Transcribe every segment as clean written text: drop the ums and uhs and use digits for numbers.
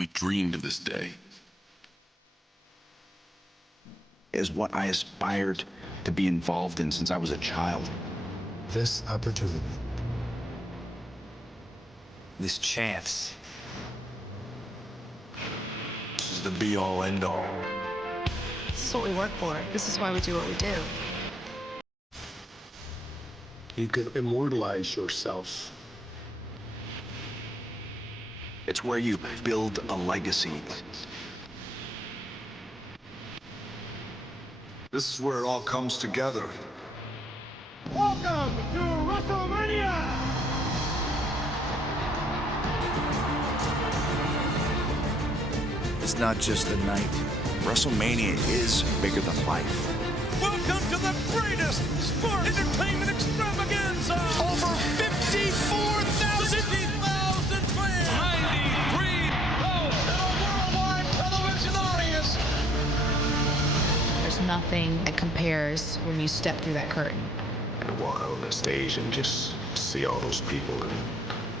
We dreamed of this day. Is what I aspired to be involved in since I was a child. This opportunity, This chance. this is the be-all, end-all. This is what we work for. This is why we do what we do. You can immortalize yourself. It's where you build a legacy. This is where it all comes together. Welcome to WrestleMania! It's not just a night. WrestleMania is bigger than life. Welcome to the greatest sports entertainment extravaganza! Over 54,000 fans! 93,000! A worldwide television audience! There's nothing that compares when you step through that curtain. And walk out on the stage and just see all those people and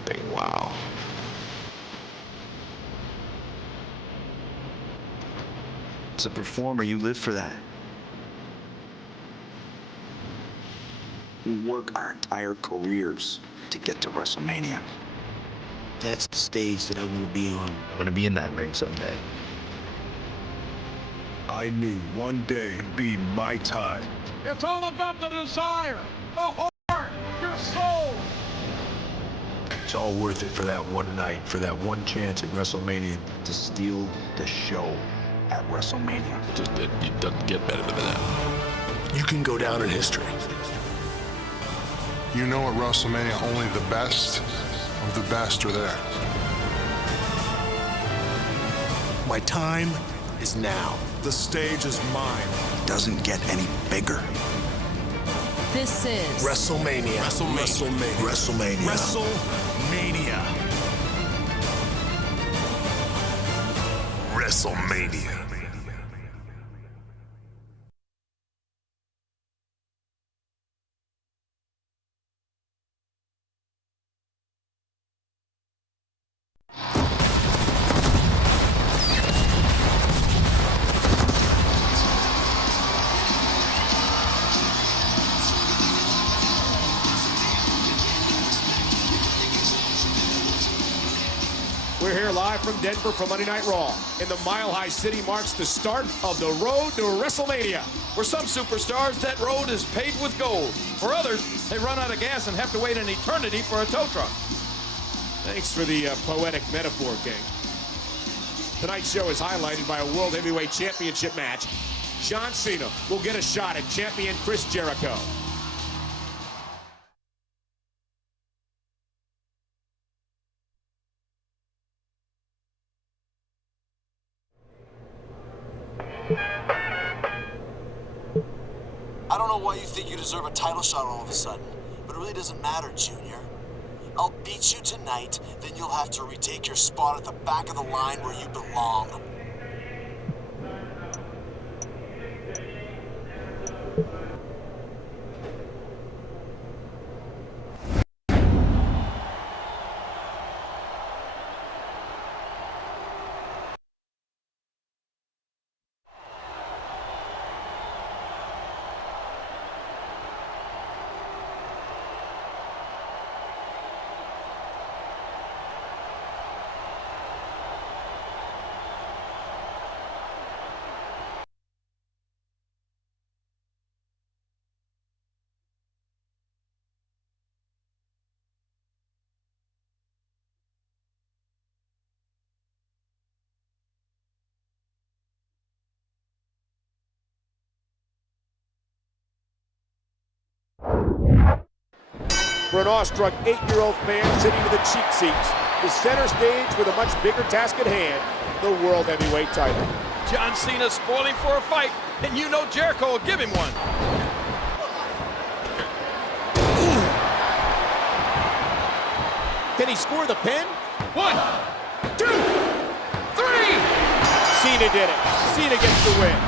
think, wow. As a performer, you live for that. We work our entire careers to get to WrestleMania. That's the stage that I want to be on. I want to be in that ring someday. I knew one day would be my time. It's all about the desire, the heart, your soul! It's all worth it for that one night, for that one chance at WrestleMania. To steal the show at WrestleMania. It doesn't get better than that. You can go down in history. You know at WrestleMania only the best of the best are there. My time is now. The stage is mine. It doesn't get any bigger. This is WrestleMania. WrestleMania. WrestleMania. WrestleMania. WrestleMania. We're here live from Denver for Monday Night Raw. In the Mile High City marks the start of the road to WrestleMania. For some superstars, that road is paved with gold. For others, they run out of gas and have to wait an eternity for a tow truck. Thanks for the poetic metaphor, King. Tonight's show is highlighted by a World Heavyweight Championship match. John Cena will get a shot at champion Chris Jericho. I don't know why you think you deserve a title shot all of a sudden, but it really doesn't matter, Junior. I'll beat you tonight, then you'll have to retake your spot at the back of the line where you belong. For an awestruck 8-year-old fan sitting in the cheap seats, the center stage with a much bigger task at hand, the World Heavyweight title. John Cena's spoiling for a fight, and you know Jericho will give him one. Can he score the pin? 1, 2, 3! Cena did it. Cena gets the win.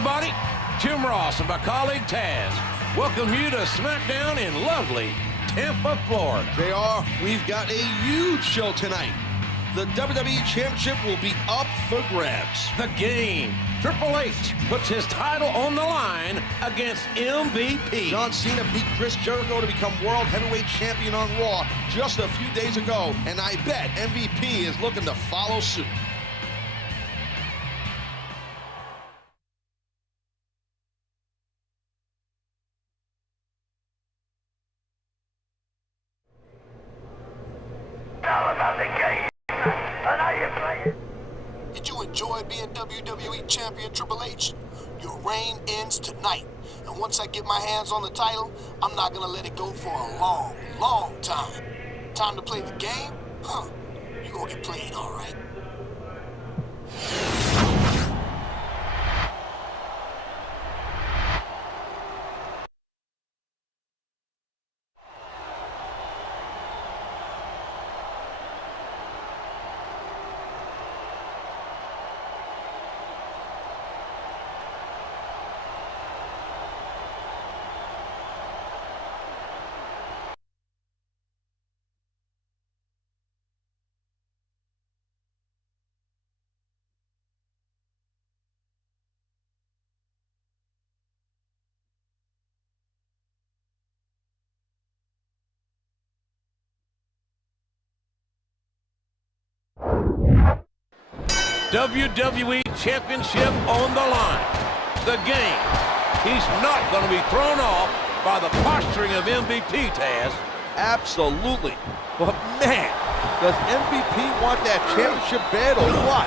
everybody. Jim Ross and my colleague Taz welcome you to SmackDown in lovely Tampa, Florida. JR, we've got a huge show tonight. The WWE Championship will be up for grabs. The game. Triple H puts his title on the line against MVP. John Cena beat Chris Jericho to become World Heavyweight Champion on Raw just a few days ago, and I bet MVP is looking to follow suit. Did you enjoy being WWE Champion, Triple H? Your reign ends tonight. And once I get my hands on the title, I'm not gonna let it go for a long, long time. Time to play the game? Huh. You're gonna get played, all right. WWE Championship on the line. The game. He's not going to be thrown off by the posturing of MVP, Taz. Absolutely. But man, does MVP want that championship bad or what?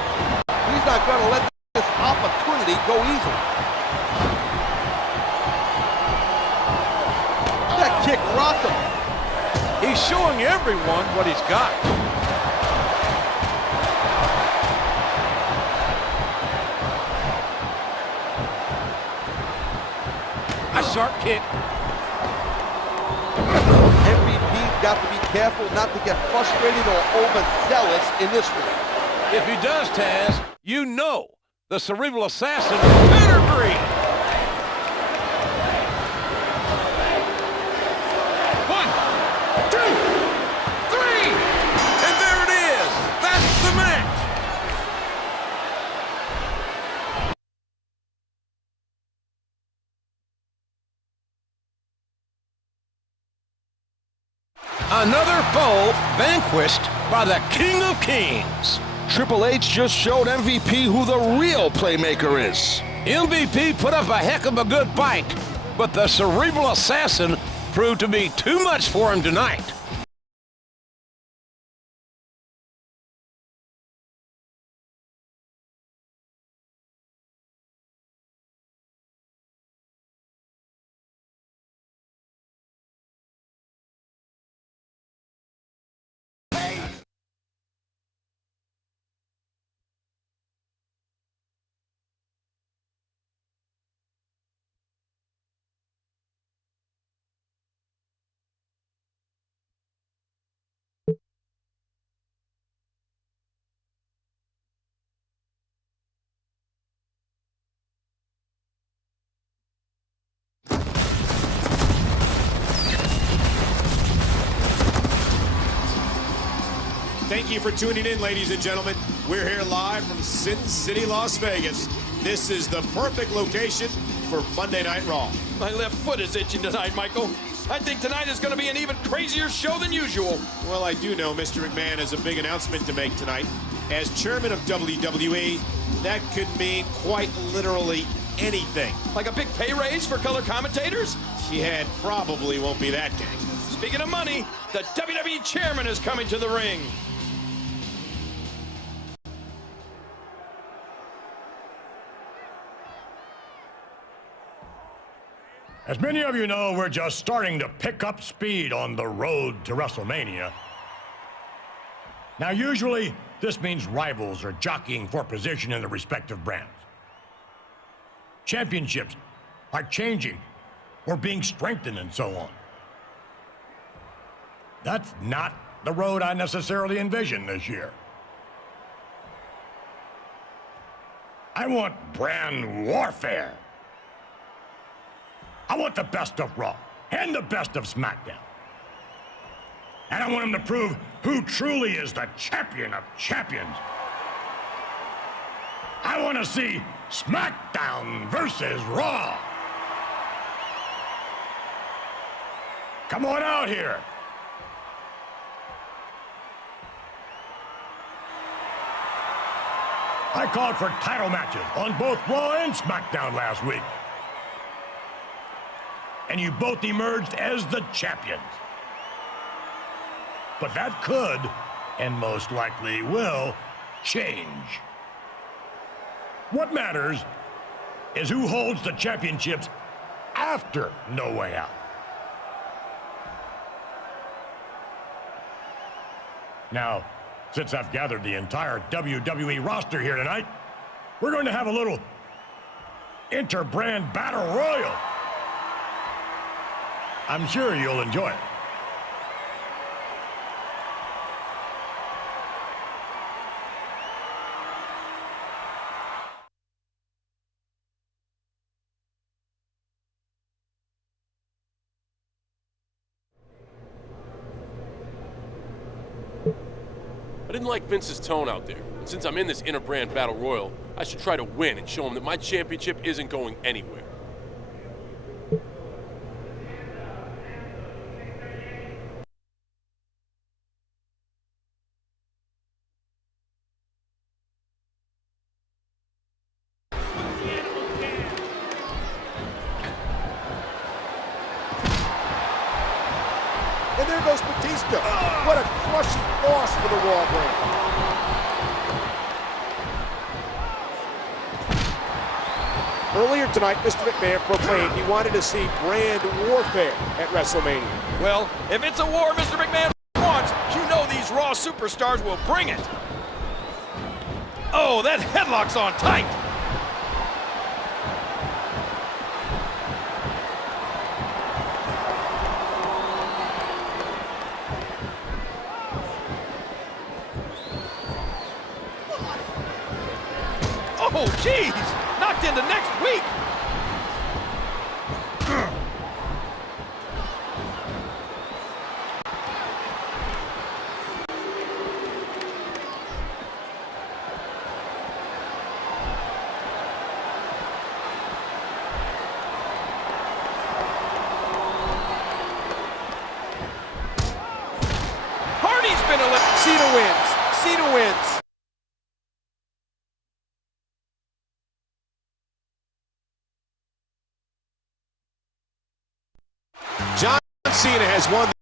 He's not going to let this opportunity go easily. That kick rocked him. He's showing everyone what he's got. A sharp kick. MVP's got to be careful not to get frustrated or overzealous in this one. If he does, Taz, you know the cerebral assassin better breathe. 1, 2, 3, and there it is. That's the match. Another foe vanquished by the King of Kings. Triple H just showed MVP who the real playmaker is. MVP put up a heck of a good fight, but the cerebral assassin proved to be too much for him tonight. Thank you for tuning in, ladies and gentlemen. We're here live from Sin City, Las Vegas. This is the perfect location for Monday Night Raw. My left foot is itching tonight, Michael. I think tonight is going to be an even crazier show than usual. Well, I do know Mr. McMahon has a big announcement to make tonight. As chairman of WWE, that could mean quite literally anything. Like a big pay raise for color commentators? Yeah, probably won't be that, gang. Speaking of money, the WWE chairman is coming to the ring. As many of you know, we're just starting to pick up speed on the road to WrestleMania. Now, usually, this means rivals are jockeying for position in their respective brands. Championships are changing or being strengthened and so on. That's not the road I necessarily envision this year. I want brand warfare. I want the best of Raw and the best of SmackDown. And I want him to prove who truly is the champion of champions. I want to see SmackDown versus Raw. Come on out here. I called for title matches on both Raw and SmackDown last week. And you both emerged as the champions. But that could, and most likely will, change. What matters is who holds the championships after No Way Out. Now, since I've gathered the entire WWE roster here tonight, we're going to have a little inter-brand battle royal. I'm sure you'll enjoy it. I didn't like Vince's tone out there, and since I'm in this inter-brand battle royal, I should try to win and show him that my championship isn't going anywhere. And there goes Batista. What a crushing loss for the Raw brand. Earlier tonight, Mr. McMahon proclaimed he wanted to see brand warfare at WrestleMania. Well, if it's a war Mr. McMahon wants, you know these Raw superstars will bring it. Oh, that headlock's on tight. Oh, jeez! Knocked into next week! Hardy's been eliminated! Cena wins! Cena wins! John Cena has won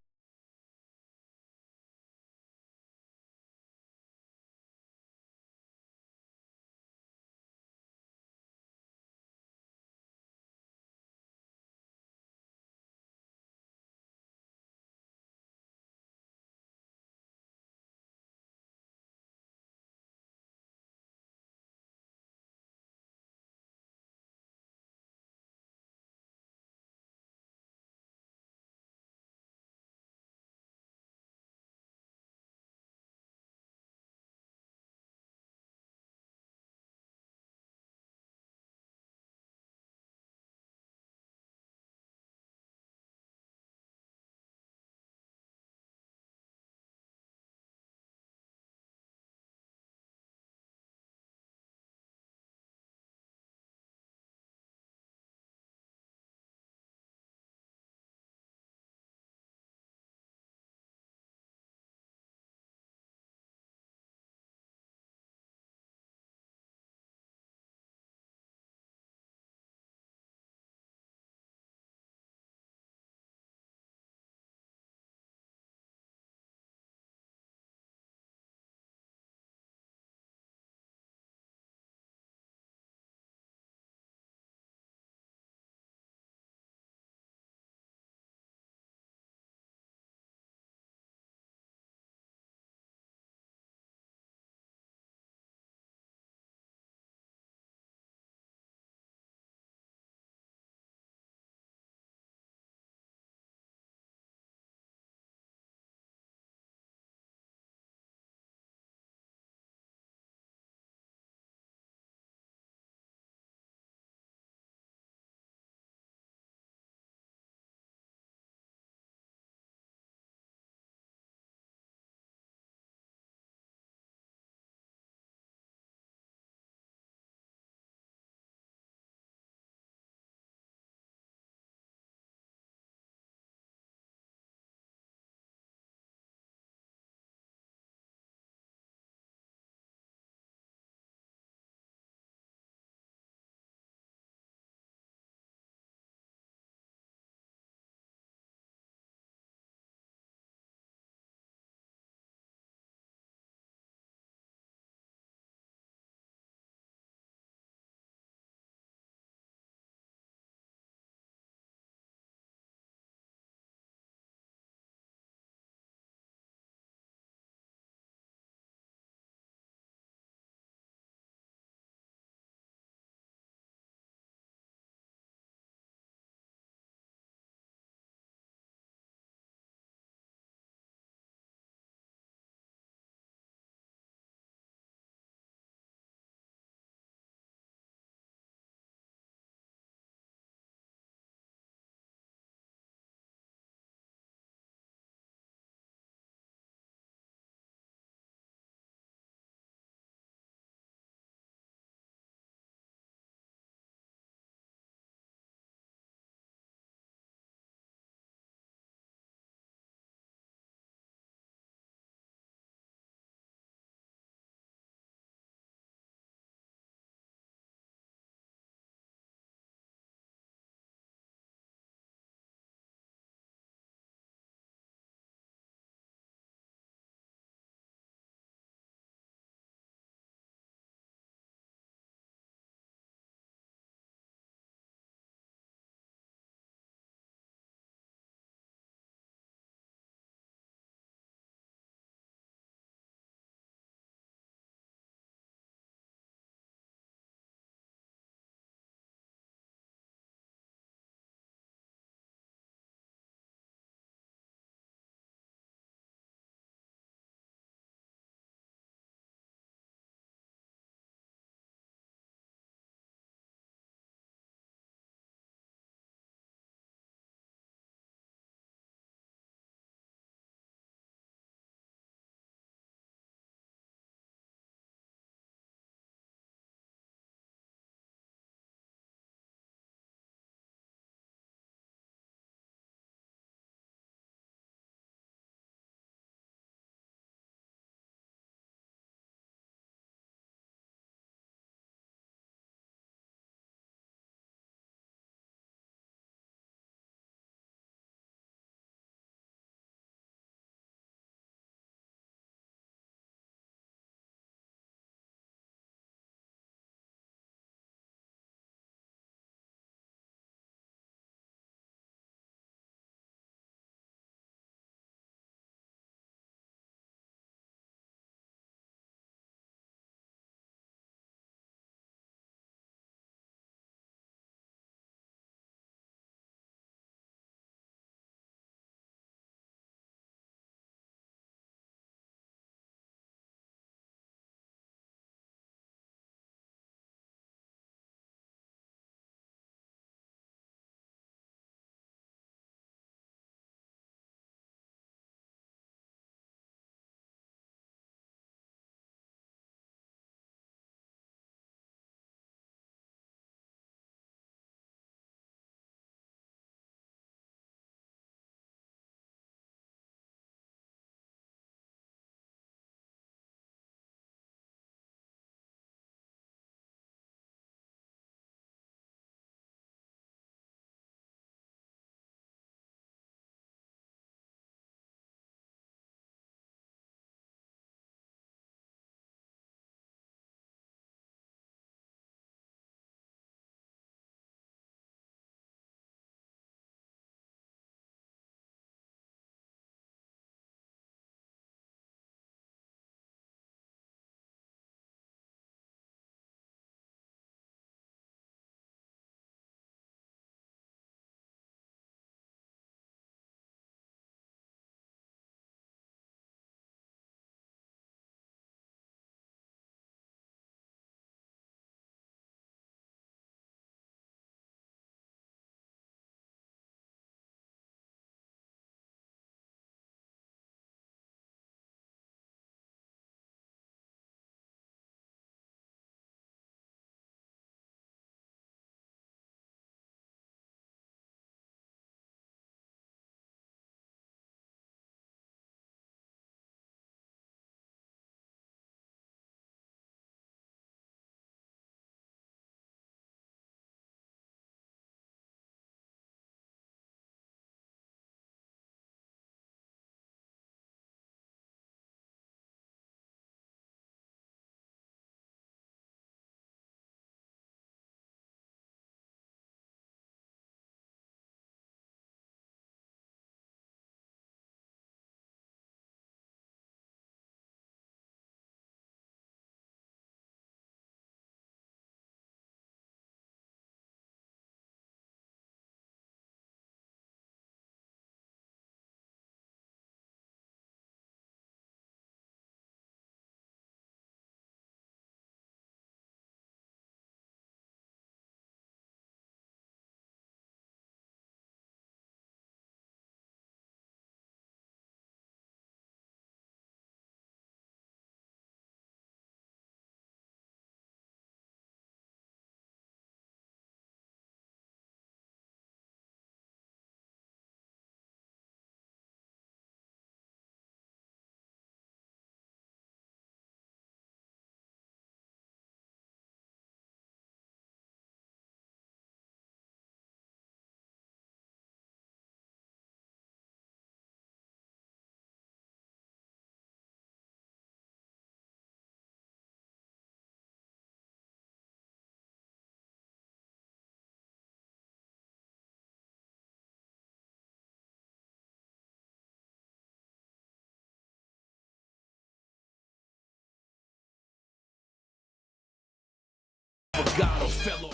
Forgot a fellow.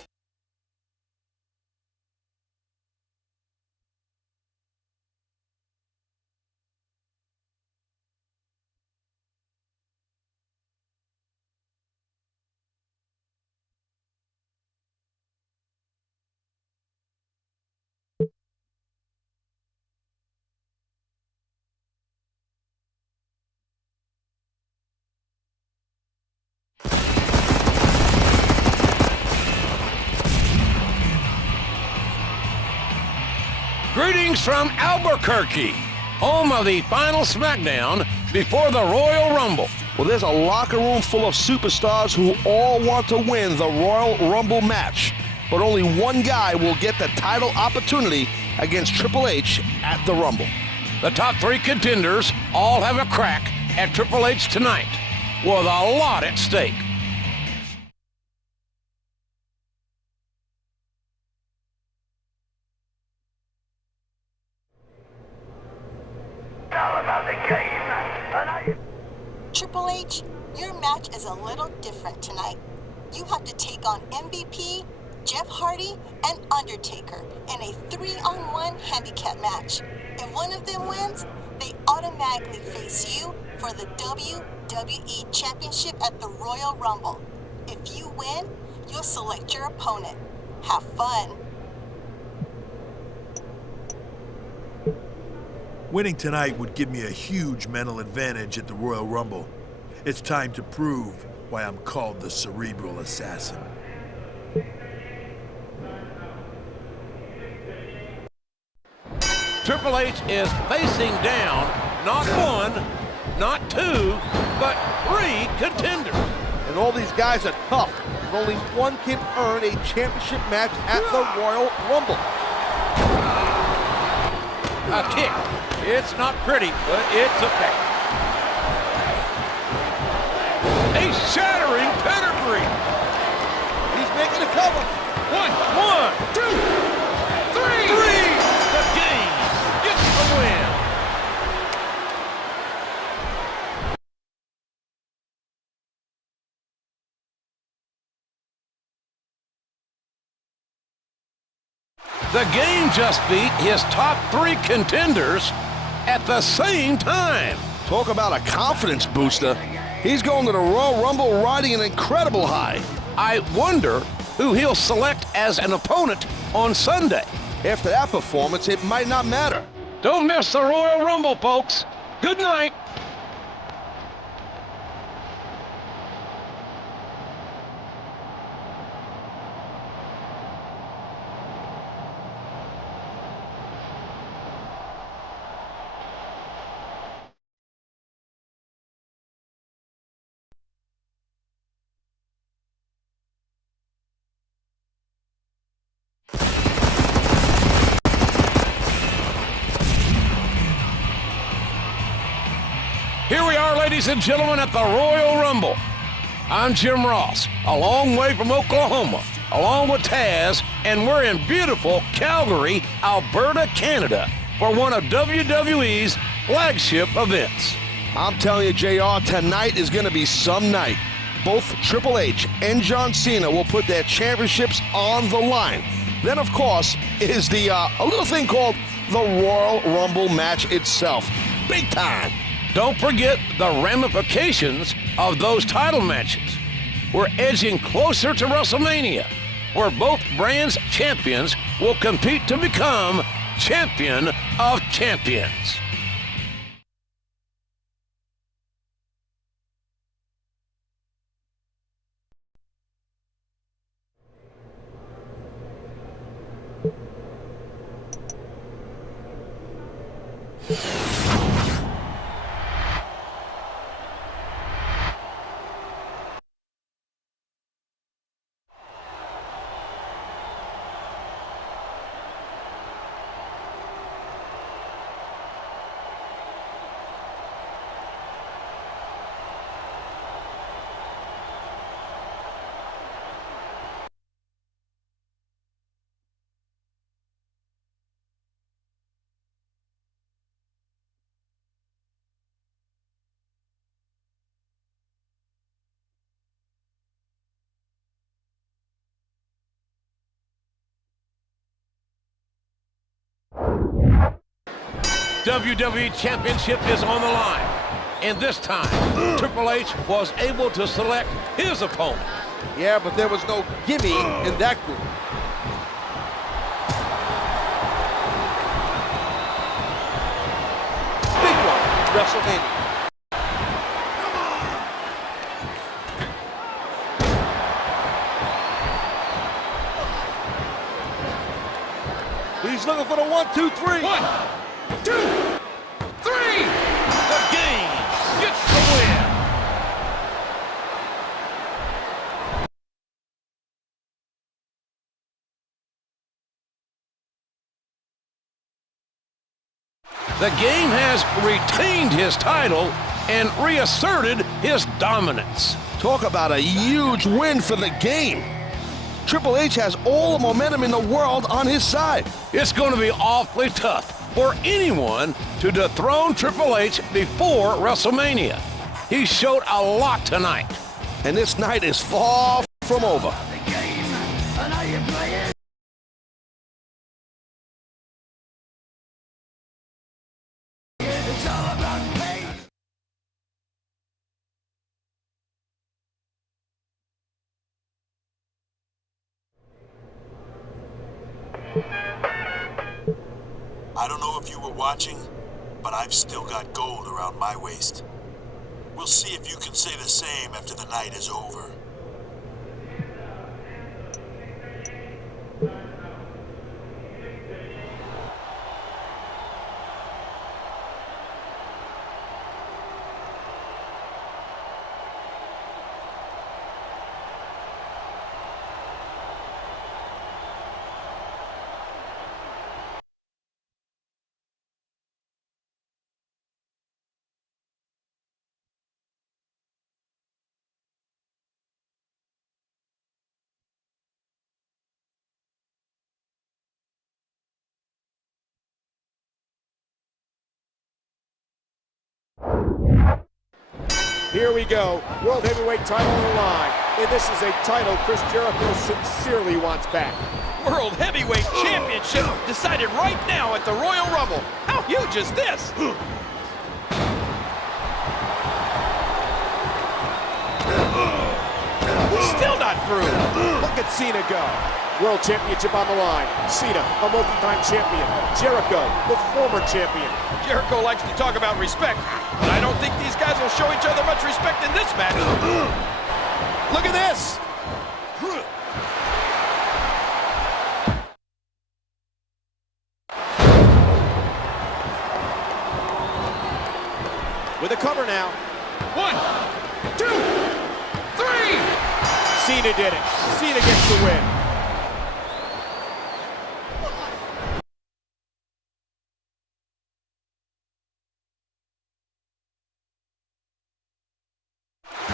Greetings from Albuquerque, home of the final SmackDown before the Royal Rumble. Well, there's a locker room full of superstars who all want to win the Royal Rumble match. But only one guy will get the title opportunity against Triple H at the Rumble. The top three contenders all have a crack at Triple H tonight, with a lot at stake. Triple H, your match is a little different tonight. You have to take on MVP, Jeff Hardy, and Undertaker in a 3-on-1 handicap match. If one of them wins, they automatically face you for the WWE Championship at the Royal Rumble. If you win, you'll select your opponent. Have fun. Winning tonight would give me a huge mental advantage at the Royal Rumble. It's time to prove why I'm called the Cerebral Assassin. Triple H is facing down not one, not two, but three contenders. And all these guys are tough. And only one can earn a championship match at the Royal Rumble. A kick. It's not pretty, but it's effective. A shattering pedigree. He's making a cover. One, two, three. The game gets the win. The game just beat his top three contenders at the same time. Talk about a confidence booster. He's going to the Royal Rumble riding an incredible high. I wonder who he'll select as an opponent on Sunday. After that performance, it might not matter. Don't miss the Royal Rumble, folks. Good night. Here we are, ladies and gentlemen, at the Royal Rumble. I'm Jim Ross, a long way from Oklahoma, along with Taz, and we're in beautiful Calgary, Alberta, Canada, for one of WWE's flagship events. I'm telling you, JR, tonight is going to be some night. Both Triple H and John Cena will put their championships on the line. Then, of course, is the a little thing called the Royal Rumble match itself. Big time. Don't forget the ramifications of those title matches. We're edging closer to WrestleMania, where both brands' champions will compete to become champion of champions. WWE Championship is on the line. And this time, Triple H was able to select his opponent. Yeah, but there was no gimme in that group. Big one, WrestleMania. He's looking for the 1, 2, 3. 1, 2, 3. The Game gets the win. The Game has retained his title and reasserted his dominance. Talk about a huge win for the Game. Triple H has all the momentum in the world on his side. It's going to be awfully tough for anyone to dethrone Triple H before WrestleMania. He showed a lot tonight. And this night is far from over. I don't know if you were watching, but I've still got gold around my waist. We'll see if you can say the same after the night is over. Here we go. World Heavyweight title on the line. And this is a title Chris Jericho sincerely wants back. World Heavyweight Championship decided right now at the Royal Rumble. How huge is this? Still not through. Look at Cena go. World Championship on the line. Cena, a multi-time champion. Jericho, the former champion. Jericho likes to talk about respect, but I don't think these guys will show each other much respect in this match. Look at this. With a cover now. 1, 2, 3. Cena did it. Cena gets the win.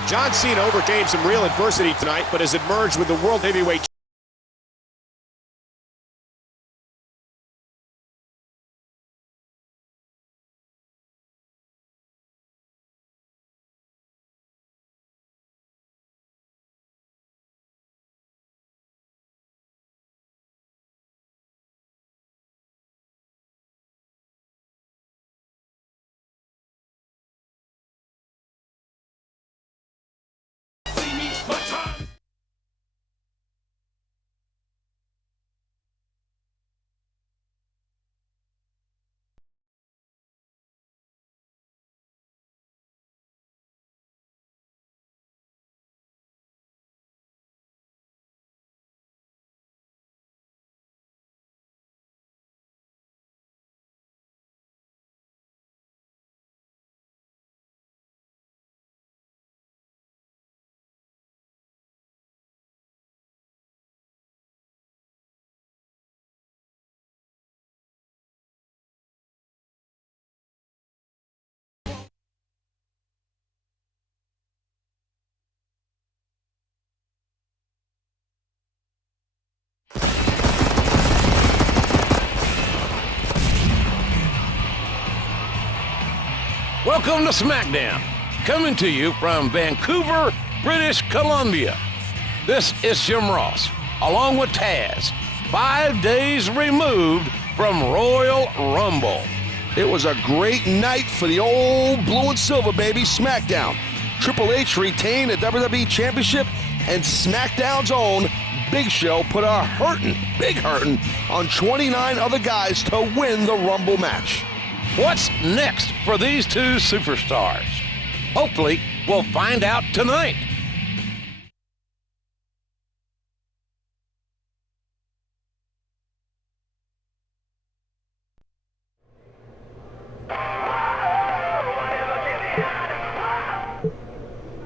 John Cena overcame some real adversity tonight, but has emerged with the World Heavyweight Welcome to SmackDown, coming to you from Vancouver, British Columbia. This is Jim Ross, along with Taz, 5 days removed from Royal Rumble. It was a great night for the old blue and silver, baby. SmackDown. Triple H retained the WWE Championship, and SmackDown's own Big Show put a big hurtin' on 29 other guys to win the Rumble match. What's next for these two superstars? Hopefully, we'll find out tonight.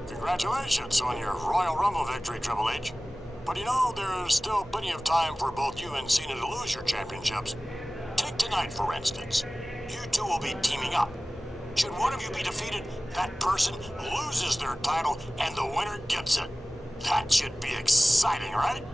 Congratulations on your Royal Rumble victory, Triple H. But you know, there's still plenty of time for both you and Cena to lose your championships. Take tonight, for instance. You two will be teaming up. Should one of you be defeated, that person loses their title and the winner gets it. That should be exciting, right?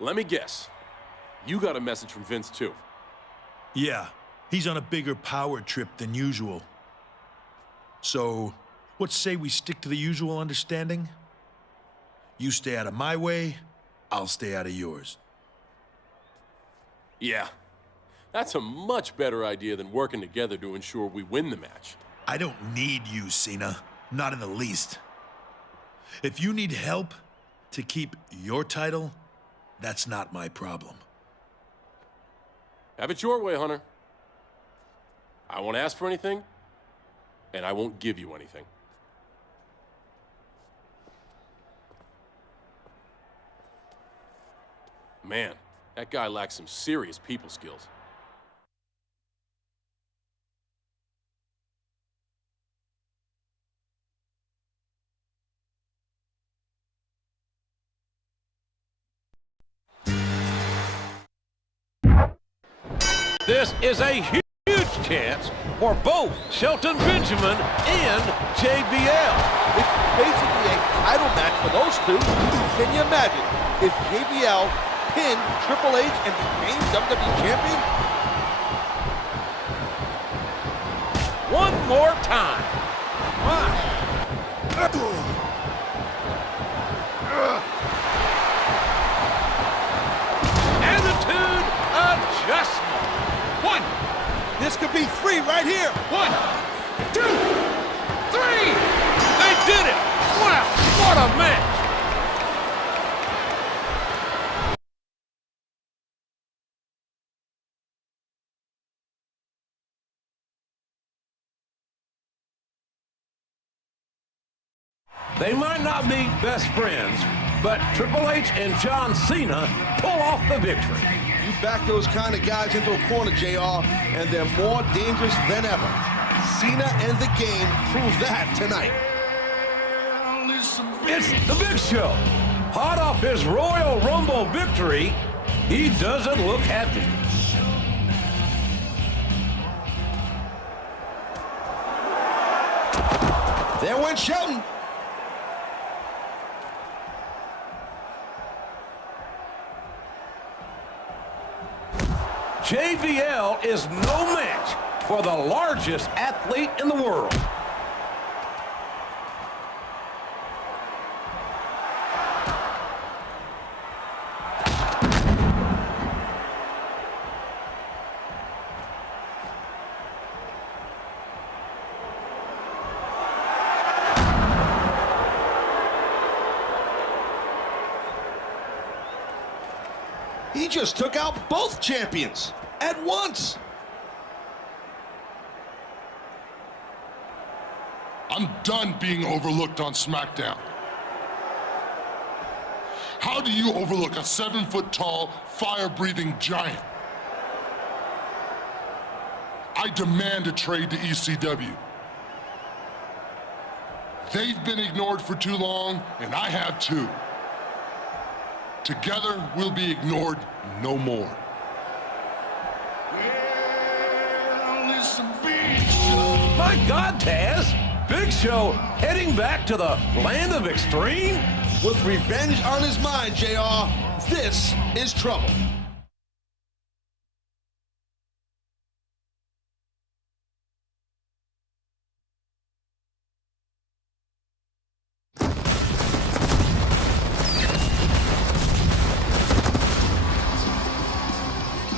Let me guess. You got a message from Vince, too. Yeah, he's on a bigger power trip than usual. So, what say we stick to the usual understanding? You stay out of my way, I'll stay out of yours. Yeah. That's a much better idea than working together to ensure we win the match. I don't need you, Cena. Not in the least. If you need help to keep your title, that's not my problem. Have it your way, Hunter. I won't ask for anything, and I won't give you anything. Man, that guy lacks some serious people skills. This is a huge chance for both Shelton Benjamin and JBL. It's basically a title match for those two. Can you imagine if JBL pinned Triple H and became WWE Champion? One more time. Attitude adjustment. One. This could be 3 right here. 1, 2, 3. They did it. Wow, what a match. They might not be best friends, but Triple H and John Cena pull off the victory. You back those kind of guys into a corner, JR, and they're more dangerous than ever. Cena and the game prove that tonight. It's the Big Show. Hot off his Royal Rumble victory, he doesn't look happy. There went Shelton. JBL is no match for the largest athlete in the world. He just took out both champions at once. I'm done being overlooked on SmackDown. How do you overlook a 7-foot-tall, fire-breathing giant? I demand a trade to ECW. They've been ignored for too long, and I have too. Together, we'll be ignored no more. My God, Taz! Big Show heading back to the land of extreme? With revenge on his mind, JR, this is trouble.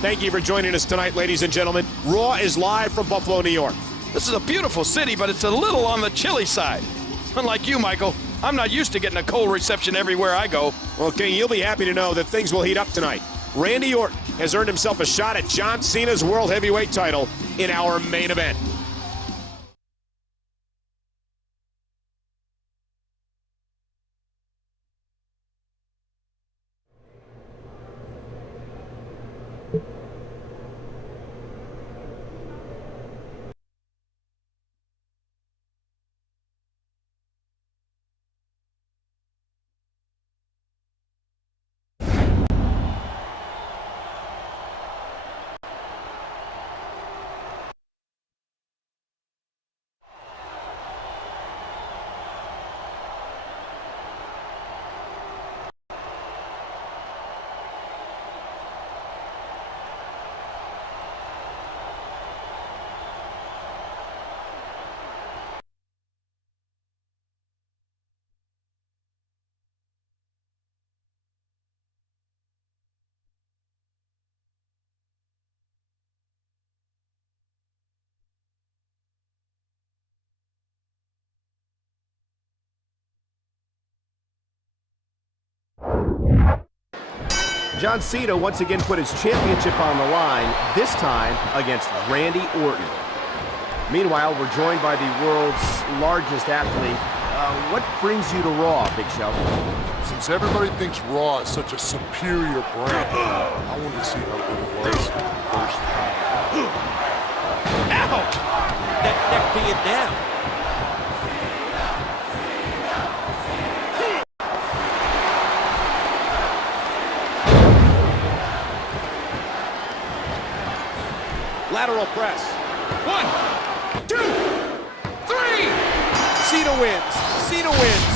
Thank you for joining us tonight, ladies and gentlemen. Raw is live from Buffalo, New York. This is a beautiful city, but it's a little on the chilly side. Unlike you, Michael, I'm not used to getting a cold reception everywhere I go. Okay, you'll be happy to know that things will heat up tonight. Randy Orton has earned himself a shot at John Cena's World Heavyweight title in our main event. John Cena once again put his championship on the line, this time against Randy Orton. Meanwhile, we're joined by the world's largest athlete. What brings you to Raw, Big Show? Since everybody thinks Raw is such a superior brand, I wanted to see how good it was first. Ouch! Neck being down. Lateral press. 1, 2, 3! Cena wins. Cena wins.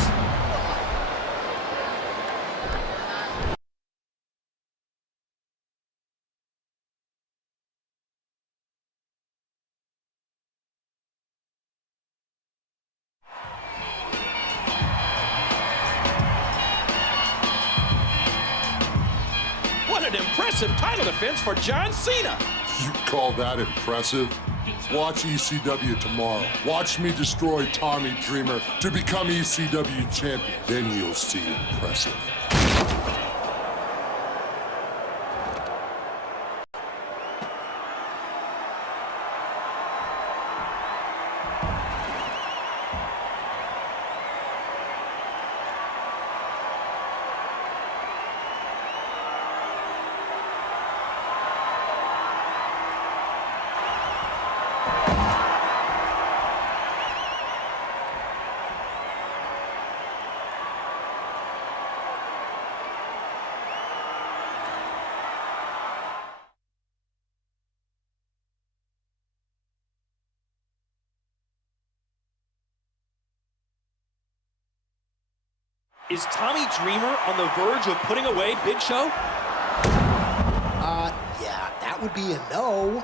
What an impressive title defense for John Cena. You call that impressive? Watch ECW tomorrow. Watch me destroy Tommy Dreamer to become ECW champion. Then you'll see impressive. Is Tommy Dreamer on the verge of putting away Big Show? Yeah, that would be a no.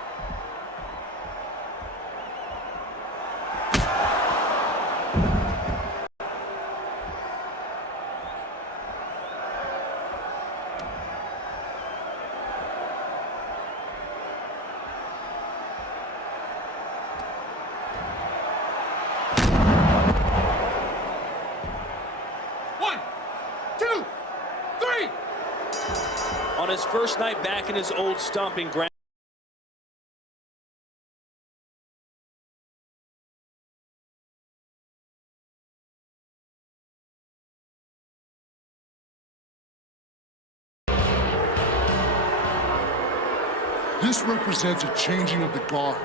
On his first night back in his old stomping ground. This represents a changing of the guard.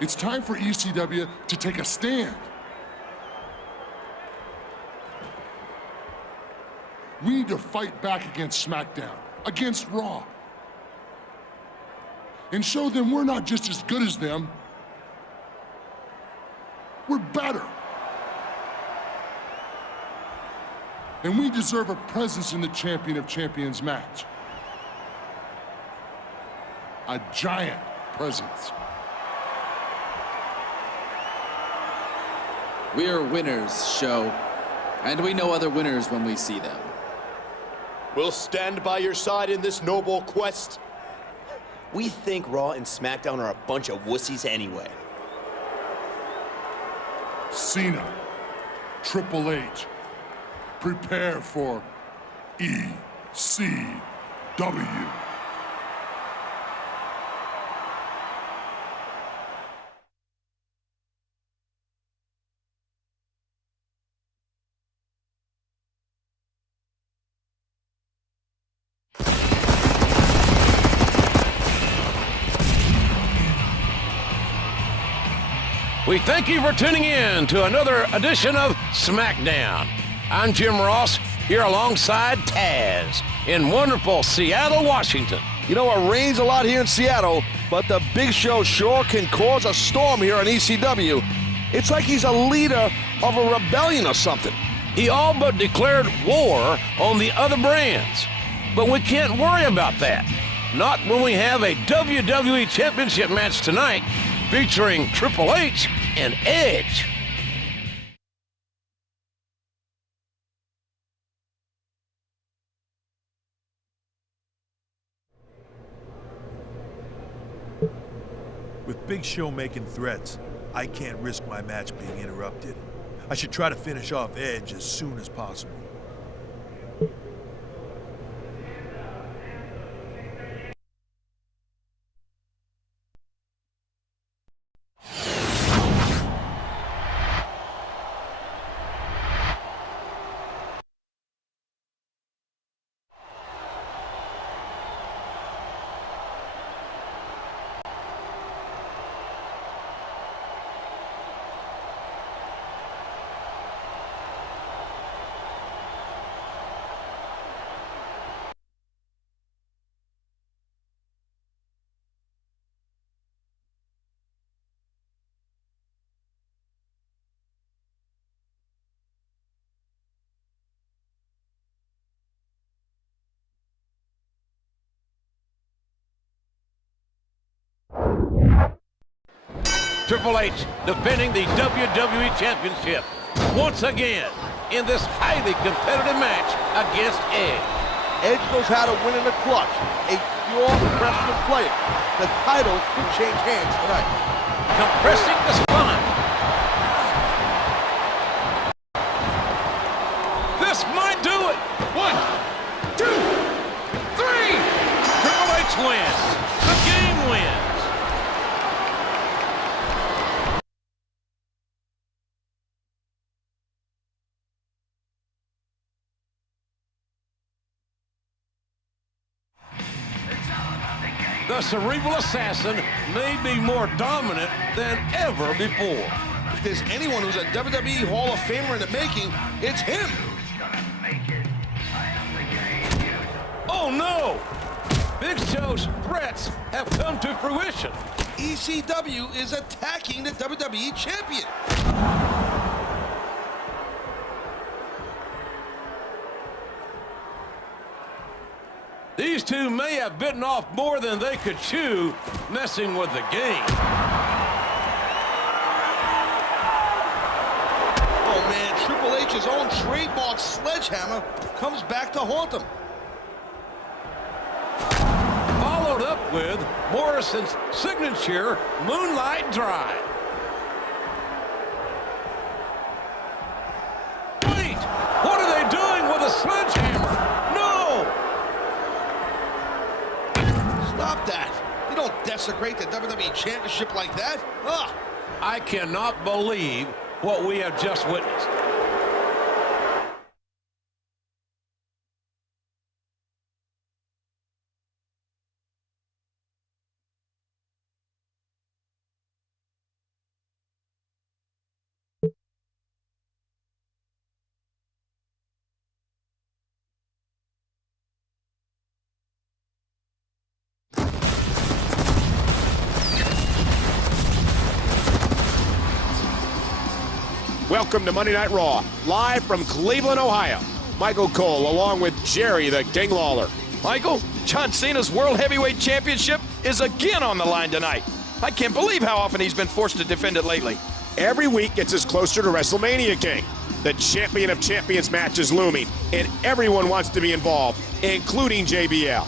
It's time for ECW to take a stand. We need to fight back against SmackDown, against Raw, and show them we're not just as good as them, we're better. And we deserve a presence in the Champion of Champions match. A giant presence. We're winners, Show. And we know other winners when we see them. We'll stand by your side in this noble quest. We think Raw and SmackDown are a bunch of wussies anyway. Cena, Triple H, prepare for ECW. We thank you for tuning in to another edition of SmackDown. I'm Jim Ross, here alongside Taz in wonderful Seattle, Washington. You know, it rains a lot here in Seattle, but the Big Show sure can cause a storm here on ECW. It's like he's a leader of a rebellion or something. He all but declared war on the other brands. But we can't worry about that. Not when we have a WWE Championship match tonight featuring Triple H and Edge. With Big Show making threats, I can't risk my match being interrupted. I should try to finish off Edge as soon as possible. Triple H defending the WWE Championship once again in this highly competitive match against Edge. Edge knows how to win in the clutch. A pure professional player. The title could change hands tonight. Compressing the spine. This might do it. 1, 2, 3. Triple H wins. The game wins. The cerebral assassin may be more dominant than ever before. If there's anyone who's a WWE Hall of Famer in the making, it's him. Oh no! Big Show's threats have come to fruition. ECW is attacking the WWE Champion. These two may have bitten off more than they could chew, messing with the game. Oh man, Triple H's own trademark sledgehammer comes back to haunt him. Followed up with Morrison's signature Moonlight Drive. Wait, what are they doing with a sledgehammer? Stop that. You don't desecrate the WWE Championship like that. Ugh. I cannot believe what we have just witnessed. Welcome to Monday Night Raw, live from Cleveland, Ohio. Michael Cole, along with Jerry the King Lawler. Michael, John Cena's World Heavyweight Championship is again on the line tonight. I can't believe how often he's been forced to defend it lately. Every week gets us closer to WrestleMania, King. The Champion of Champions match is looming, and everyone wants to be involved, including JBL.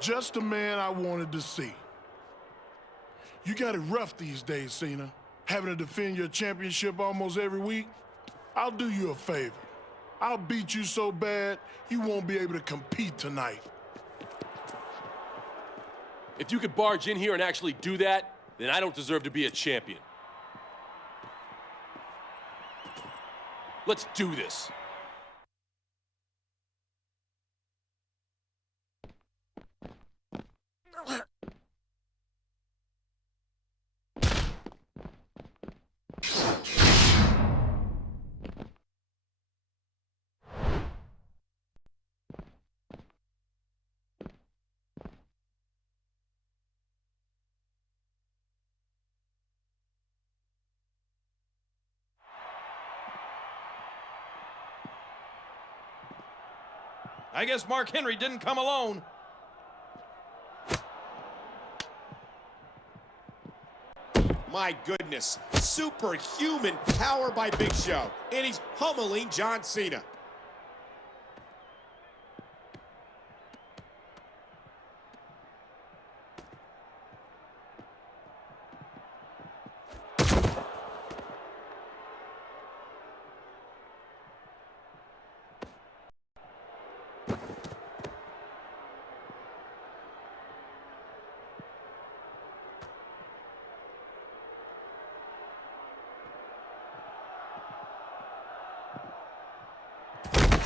Just the man I wanted to see. You got it rough these days, Cena. Having to defend your championship almost every week. I'll do you a favor. I'll beat you so bad, you won't be able to compete tonight. If you could barge in here and actually do that, then I don't deserve to be a champion. Let's do this. I guess Mark Henry didn't come alone. My goodness, superhuman power by Big Show, and he's pummeling John Cena.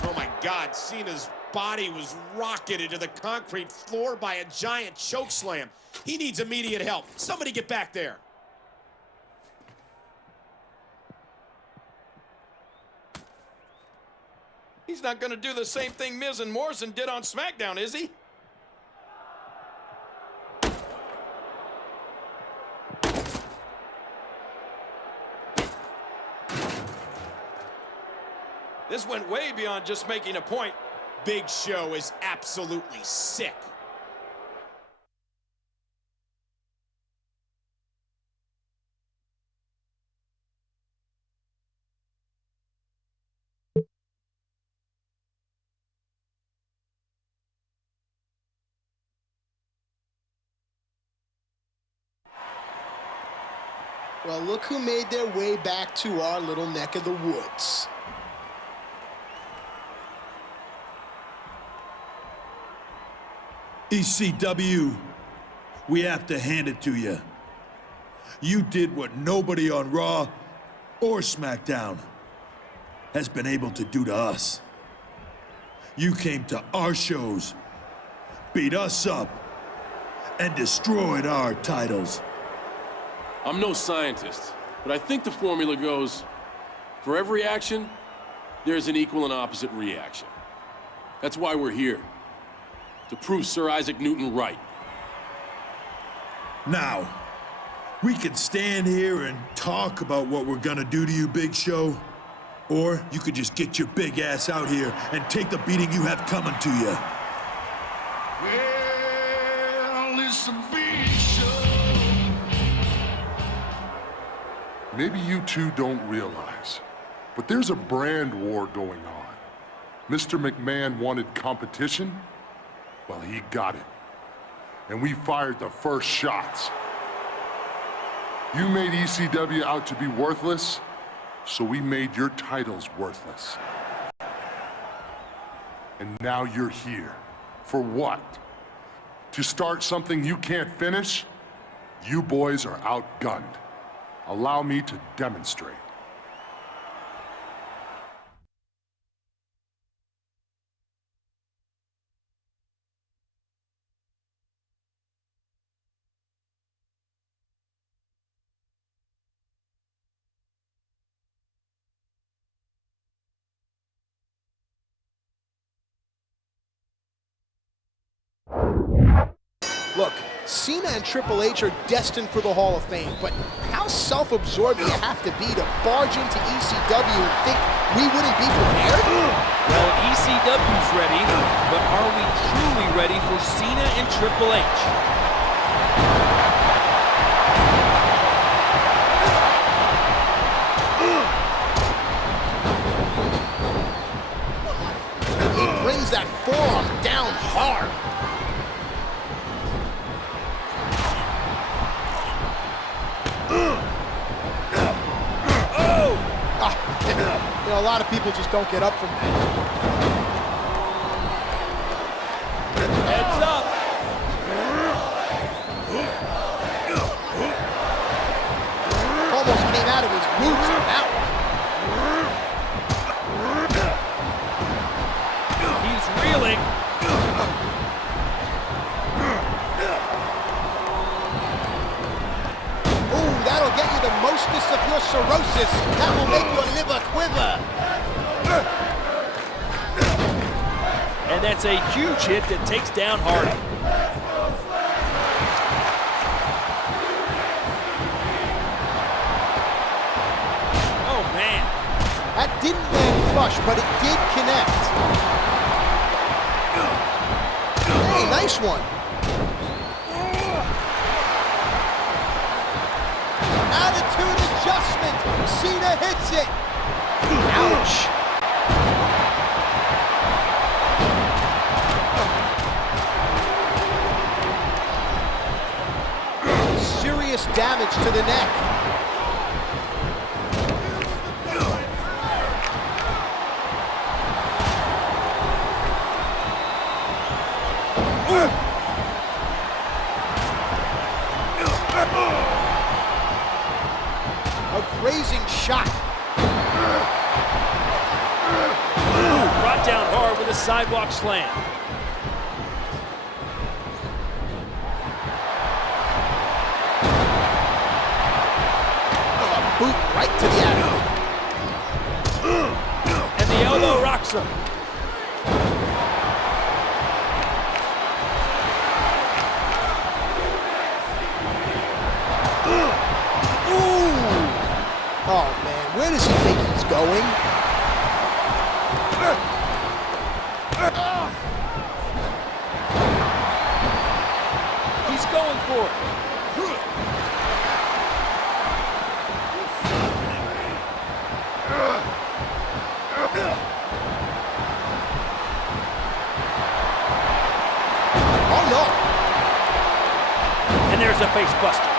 Oh my God, Cena's body was rocketed to the concrete floor by a giant chokeslam. He needs immediate help. Somebody get back there. He's not going to do the same thing Miz and Morrison did on SmackDown, is he? This went way beyond just making a point. Big Show is absolutely sick. Well, look who made their way back to our little neck of the woods. ECW, we have to hand it to you. You did what nobody on Raw or SmackDown has been able to do to us. You came to our shows, beat us up, and destroyed our titles. I'm no scientist, but I think the formula goes, for every action, there's an equal and opposite reaction. That's why we're here. To prove Sir Isaac Newton right. Now, we can stand here and talk about what we're gonna do to you, Big Show, or you could just get your big ass out here and take the beating you have coming to you. Well, it's a Big Show. Maybe you two don't realize, but there's a brand war going on. Mr. McMahon wanted competition. Well, he got it. And we fired the first shots. You made ECW out to be worthless, so we made your titles worthless. And now you're here. For what? To start something you can't finish? You boys are outgunned. Allow me to demonstrate. Cena and Triple H are destined for the Hall of Fame, but how self-absorbed do you have to be to barge into ECW and think we wouldn't be prepared? Well, ECW's ready, but are we truly ready for Cena and Triple H? He brings that forearm down hard. You know, a lot of people just don't get up from that. Heads up. Almost came out of his boots on that one. He's reeling. Ooh, that'll get you the mostest of your cirrhosis. That will make your liver quiver. And that's a huge hit that takes down Hardy. Oh, man. That didn't land flush, but it did connect. Hey, nice one. Attitude adjustment. Cena hits it. Ouch. Serious damage to the neck. A grazing shot. Ooh, brought down hard with a sidewalk slam. Boot right to the ankle. And the elbow rocks him. Oh, man, where does he think he's going? He's going for it. Oh, no. And there's a face buster.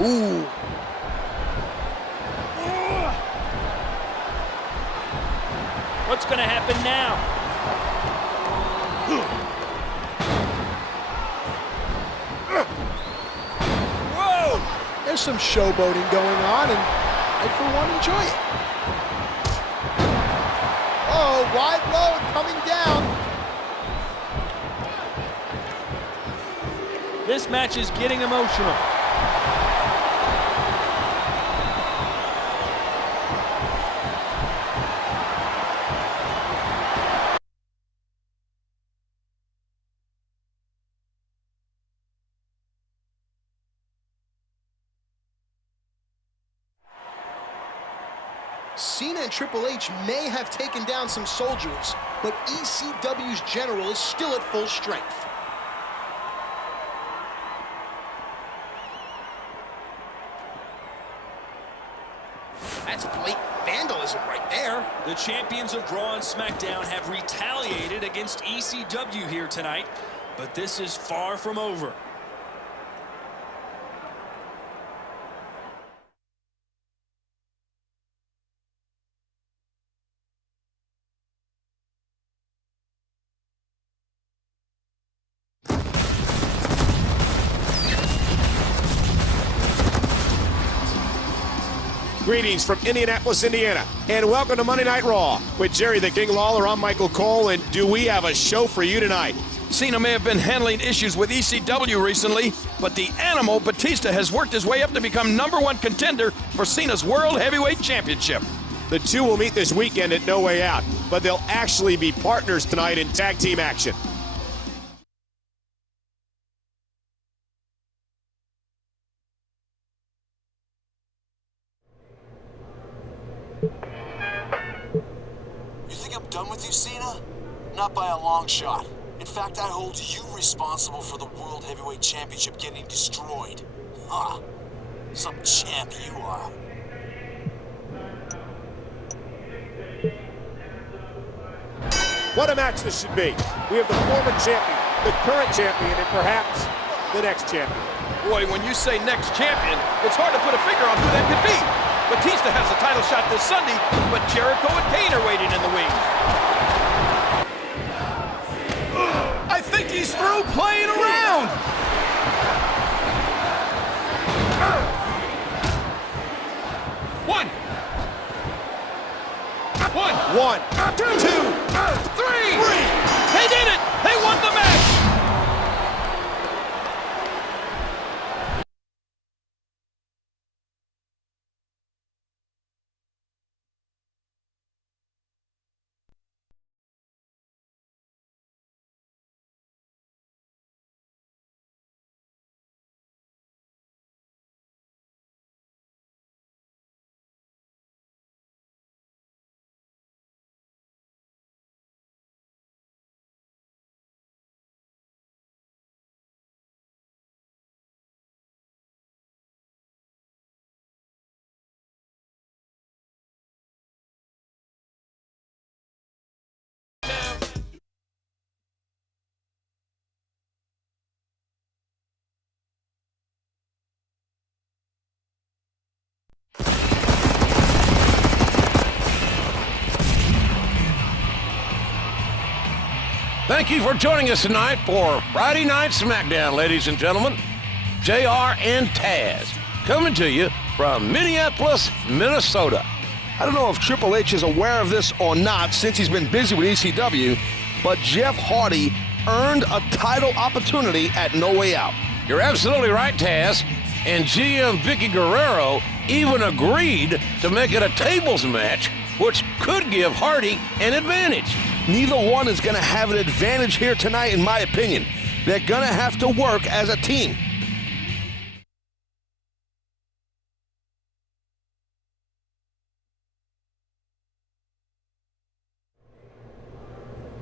Ooh. What's going to happen now? Whoa! There's some showboating going on, and I, for one, enjoy it. Oh, wide load coming down. This match is getting emotional. Cena and Triple H may have taken down some soldiers, but ECW's general is still at full strength. That's blatant vandalism right there. The champions of Raw and SmackDown have retaliated against ECW here tonight, but this is far from over. Greetings from Indianapolis, Indiana, and welcome to Monday Night Raw. With Jerry the King Lawler, I'm Michael Cole, and do we have a show for you tonight? Cena may have been handling issues with ECW recently, but the Animal Batista has worked his way up to become #1 contender for Cena's World Heavyweight Championship. The two will meet this weekend at No Way Out, but they'll actually be partners tonight in tag team action. You think I'm done with you, Cena? Not by a long shot. In fact, I hold you responsible for the World Heavyweight Championship getting destroyed. Huh. Some champ you are. What a match this should be. We have the former champion, the current champion, and perhaps the next champion. Boy, when you say next champion, it's hard to put a finger on who that could be. Batista has the title shot this Sunday, but Jericho and Kane are waiting in the wings. I think he's through playing around. One, two, three. They did it! They won the match! Thank you for joining us tonight for Friday Night SmackDown, ladies and gentlemen. JR and Taz coming to you from Minneapolis, Minnesota. I don't know if Triple H is aware of this or not since he's been busy with ECW, but Jeff Hardy earned a title opportunity at No Way Out. You're absolutely right, Taz. And GM Vicky Guerrero even agreed to make it a tables match, which could give Hardy an advantage. Neither one is going to have an advantage here tonight, in my opinion. They're going to have to work as a team.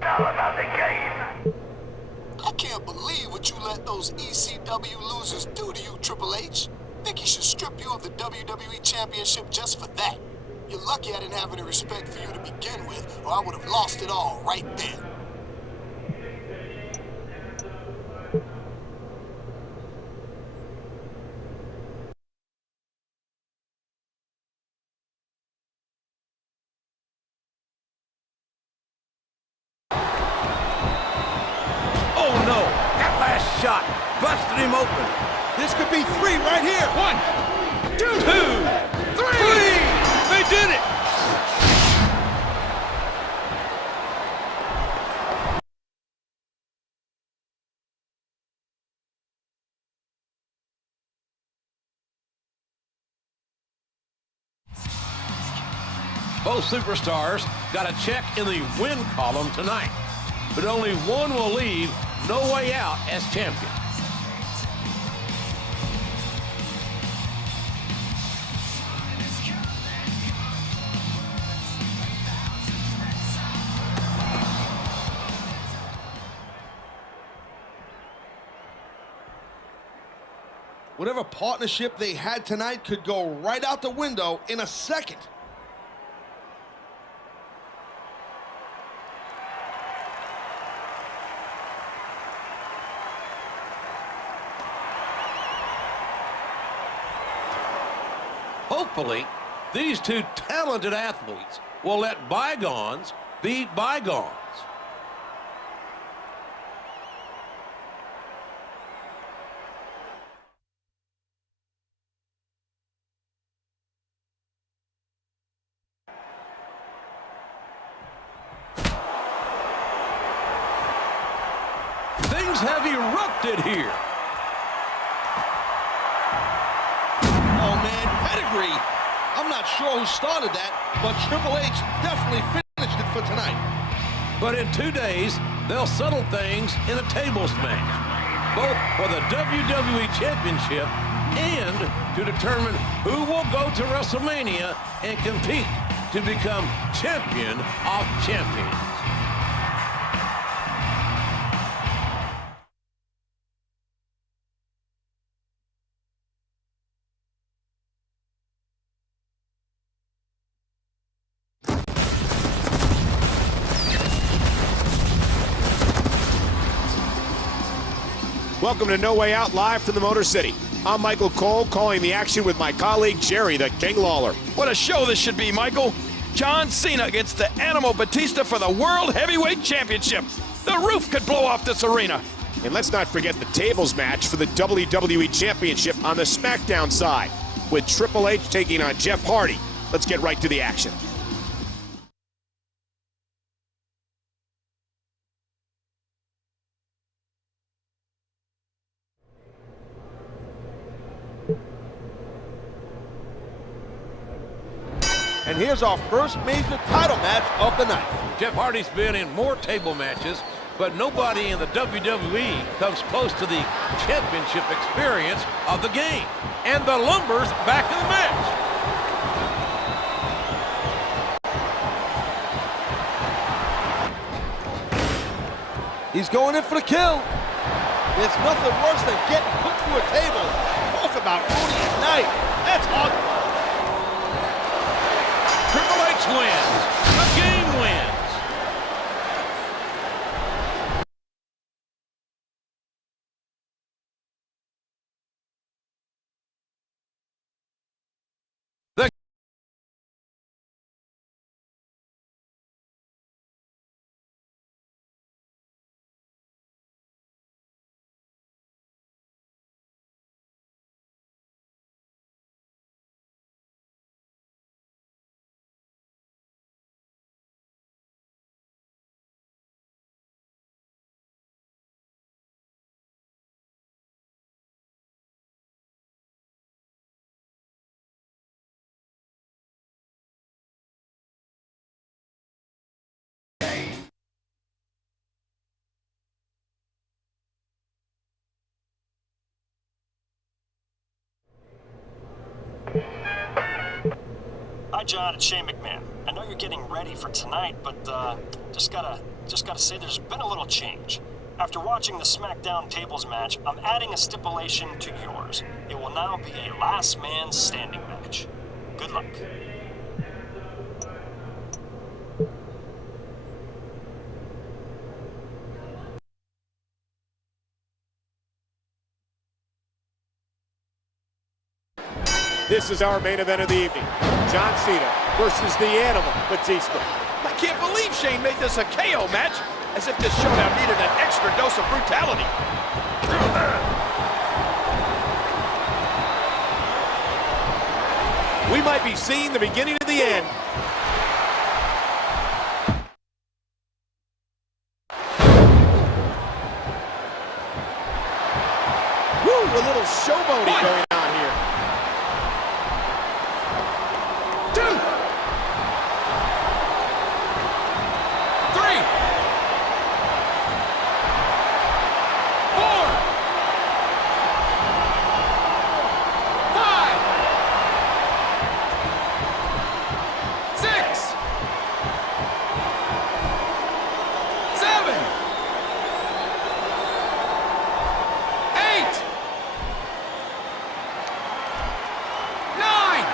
I can't believe what you let those ECW losers do to you, Triple H. Think he should strip you of the WWE Championship just for that. You're lucky I didn't have any respect for you to begin with, or I would have lost it all right then. Oh no, that last shot busted him open. This could be three right here. 1, 2, 3. They did it. Both superstars got a check in the win column tonight, but only one will leave No Way Out as champion. Whatever partnership they had tonight could go right out the window in a second. Hopefully, these two talented athletes will let bygones be bygones. Things have erupted here. Oh man, pedigree. I'm not sure who started that, but Triple H definitely finished it for tonight. But in 2 days, they'll settle things in a tables match, both for the WWE Championship and to determine who will go to WrestleMania and compete to become champion of champions. Welcome to No Way Out, live from the Motor City. I'm Michael Cole, calling the action with my colleague Jerry the King Lawler. What a show this should be, Michael. John Cena against the Animal Batista for the World Heavyweight Championship. The roof could blow off this arena. And let's not forget the tables match for the WWE Championship on the SmackDown side, with Triple H taking on Jeff Hardy. Let's get right to the action. And here's our first major title match of the night. Jeff Hardy's been in more table matches, but nobody in the WWE comes close to the championship experience of the game. And the Lumber's back in the match. He's going in for the kill. There's nothing worse than getting put through a table. Talk about Rudy at night. That's ugly. Triple H wins. The game wins. Hi, John. It's Shane McMahon. I know you're getting ready for tonight, but just gotta say there's been a little change. After watching the SmackDown tables match, I'm adding a stipulation to yours. It will now be a last man standing match. Good luck. This is our main event of the evening. John Cena versus the Animal Batista. I can't believe Shane made this a KO match, as if this showdown needed an extra dose of brutality. We might be seeing the beginning of the end. Woo, a little showboating going on here. 2, 3, 4, 5, 6, 7, 8, 9,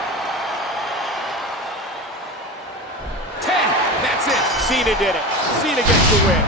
10. That's it. Cena did it. Cena gets the win.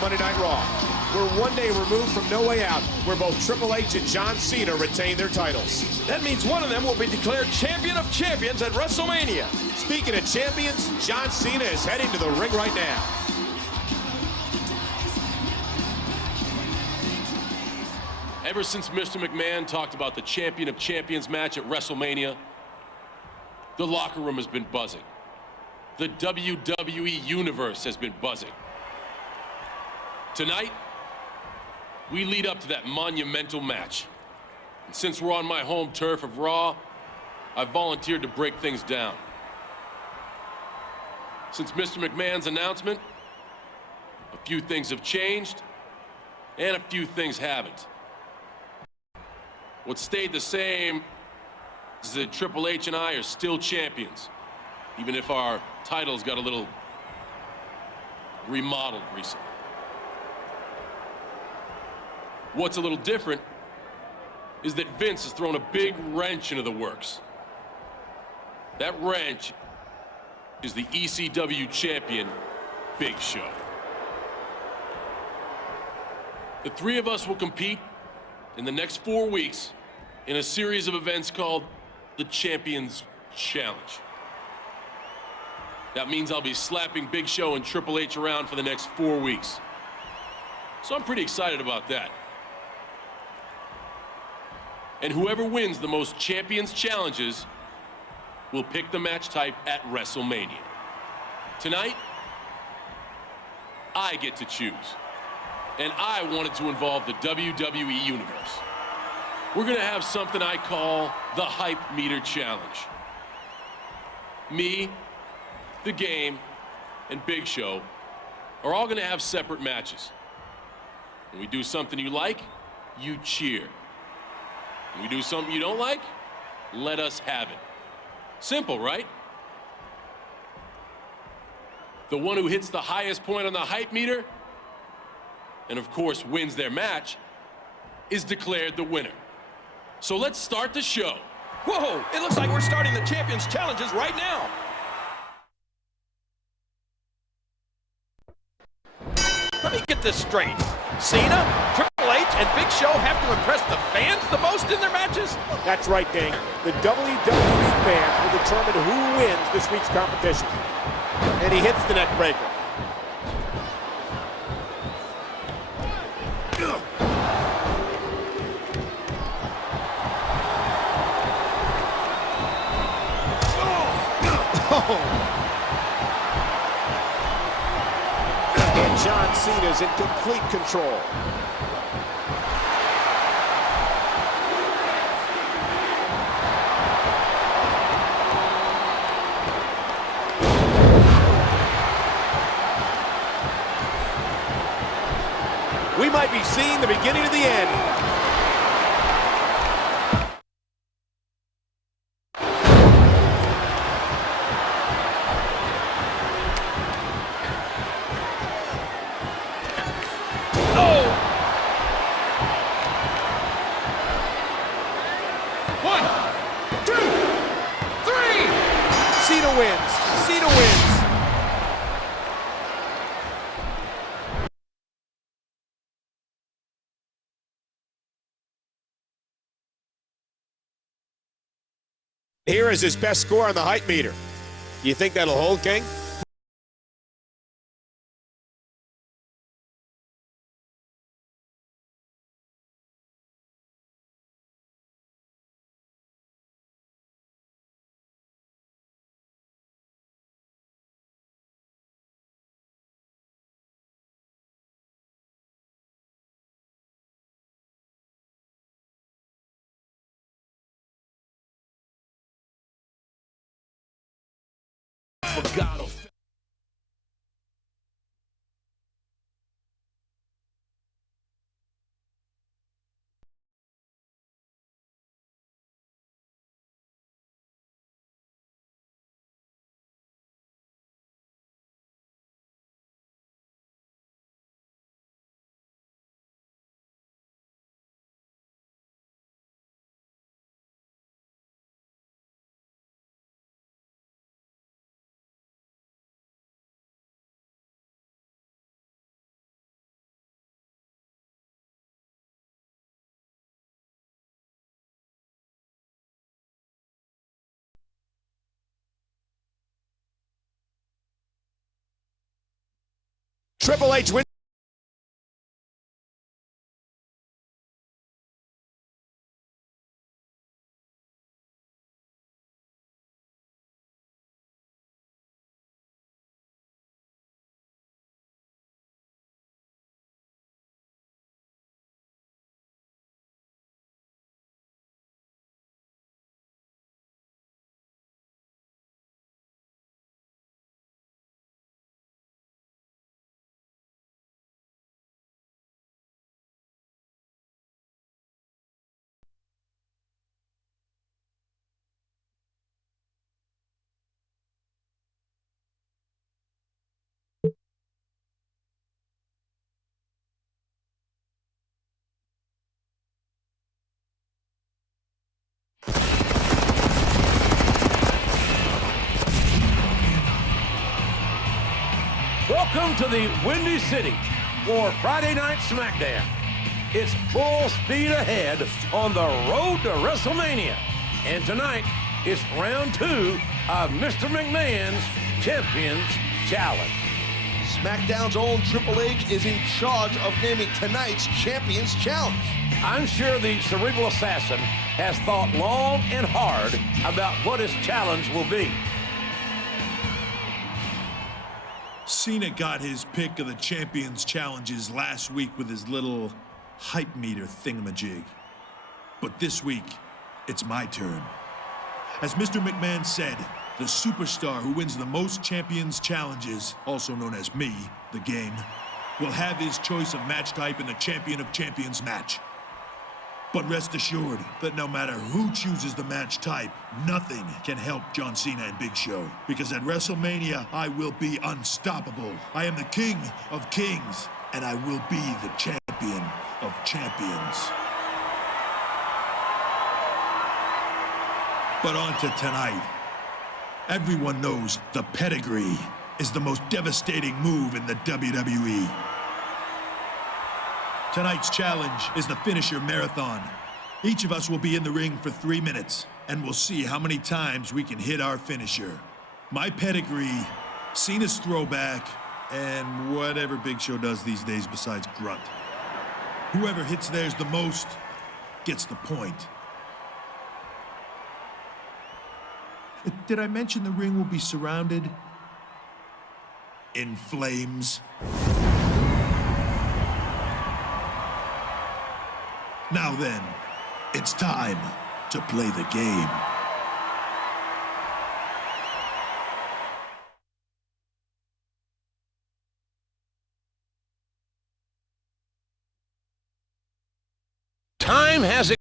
Monday Night Raw. We're one day removed from No Way Out, where both Triple H and John Cena retain their titles. That means one of them will be declared champion of champions at WrestleMania. Speaking of champions, John Cena is heading to the ring right now. Ever since Mr. McMahon talked about the Champion of Champions match at WrestleMania, the locker room has been buzzing. The WWE Universe has been buzzing. Tonight, we lead up to that monumental match. And since we're on my home turf of Raw, I volunteered to break things down. Since Mr. McMahon's announcement, a few things have changed, and a few things haven't. What stayed the same is that Triple H and I are still champions, even if our titles got a little remodeled recently. What's a little different is that Vince has thrown a big wrench into the works. That wrench is the ECW champion, Big Show. The three of us will compete in the next 4 weeks in a series of events called the Champions Challenge. That means I'll be slapping Big Show and Triple H around for the next 4 weeks. So I'm pretty excited about that. And whoever wins the most Champions Challenges will pick the match type at WrestleMania. Tonight, I get to choose. And I wanted to involve the WWE Universe. We're gonna have something I call the Hype Meter Challenge. Me, the Game, and Big Show are all gonna have separate matches. When we do something you like, you cheer. When we do something you don't like, let us have it. Simple, right? The one who hits the highest point on the hype meter, and of course wins their match, is declared the winner. So let's start the show. Whoa, it looks like we're starting the Champions Challenges right now. Let me get this straight. Cena, Triple H, and Big Show have to impress the fans the most in their matches? That's right, gang. The WWE fans will determine who wins this week's competition. And he hits the neck breaker. And John Cena's in complete control. We might be seeing the beginning of the end. Cena wins. Cena wins. Here is his best score on the hype meter. You think that'll hold, King? Forgot Triple H wins. Welcome to the Windy City for Friday Night SmackDown. It's full speed ahead on the road to WrestleMania. And tonight, it's round 2 of Mr. McMahon's Champions Challenge. SmackDown's own Triple H is in charge of naming tonight's Champions Challenge. I'm sure the cerebral assassin has thought long and hard about what his challenge will be. Cena got his pick of the Champions Challenges last week with his little hype meter thingamajig. But this week, it's my turn. As Mr. McMahon said, the superstar who wins the most Champions Challenges, also known as me, the game, will have his choice of match type in the Champion of Champions match. But rest assured that no matter who chooses the match type, nothing can help John Cena and Big Show. Because at WrestleMania, I will be unstoppable. I am the King of Kings, and I will be the Champion of Champions. But on to tonight. Everyone knows the pedigree is the most devastating move in the WWE. Tonight's challenge is the finisher marathon. Each of us will be in the ring for 3 minutes, and we'll see how many times we can hit our finisher. My pedigree, Cena's throwback, and whatever Big Show does these days besides grunt. Whoever hits theirs the most gets the point. Did I mention the ring will be surrounded in flames? Now then, it's time to play the game. Time has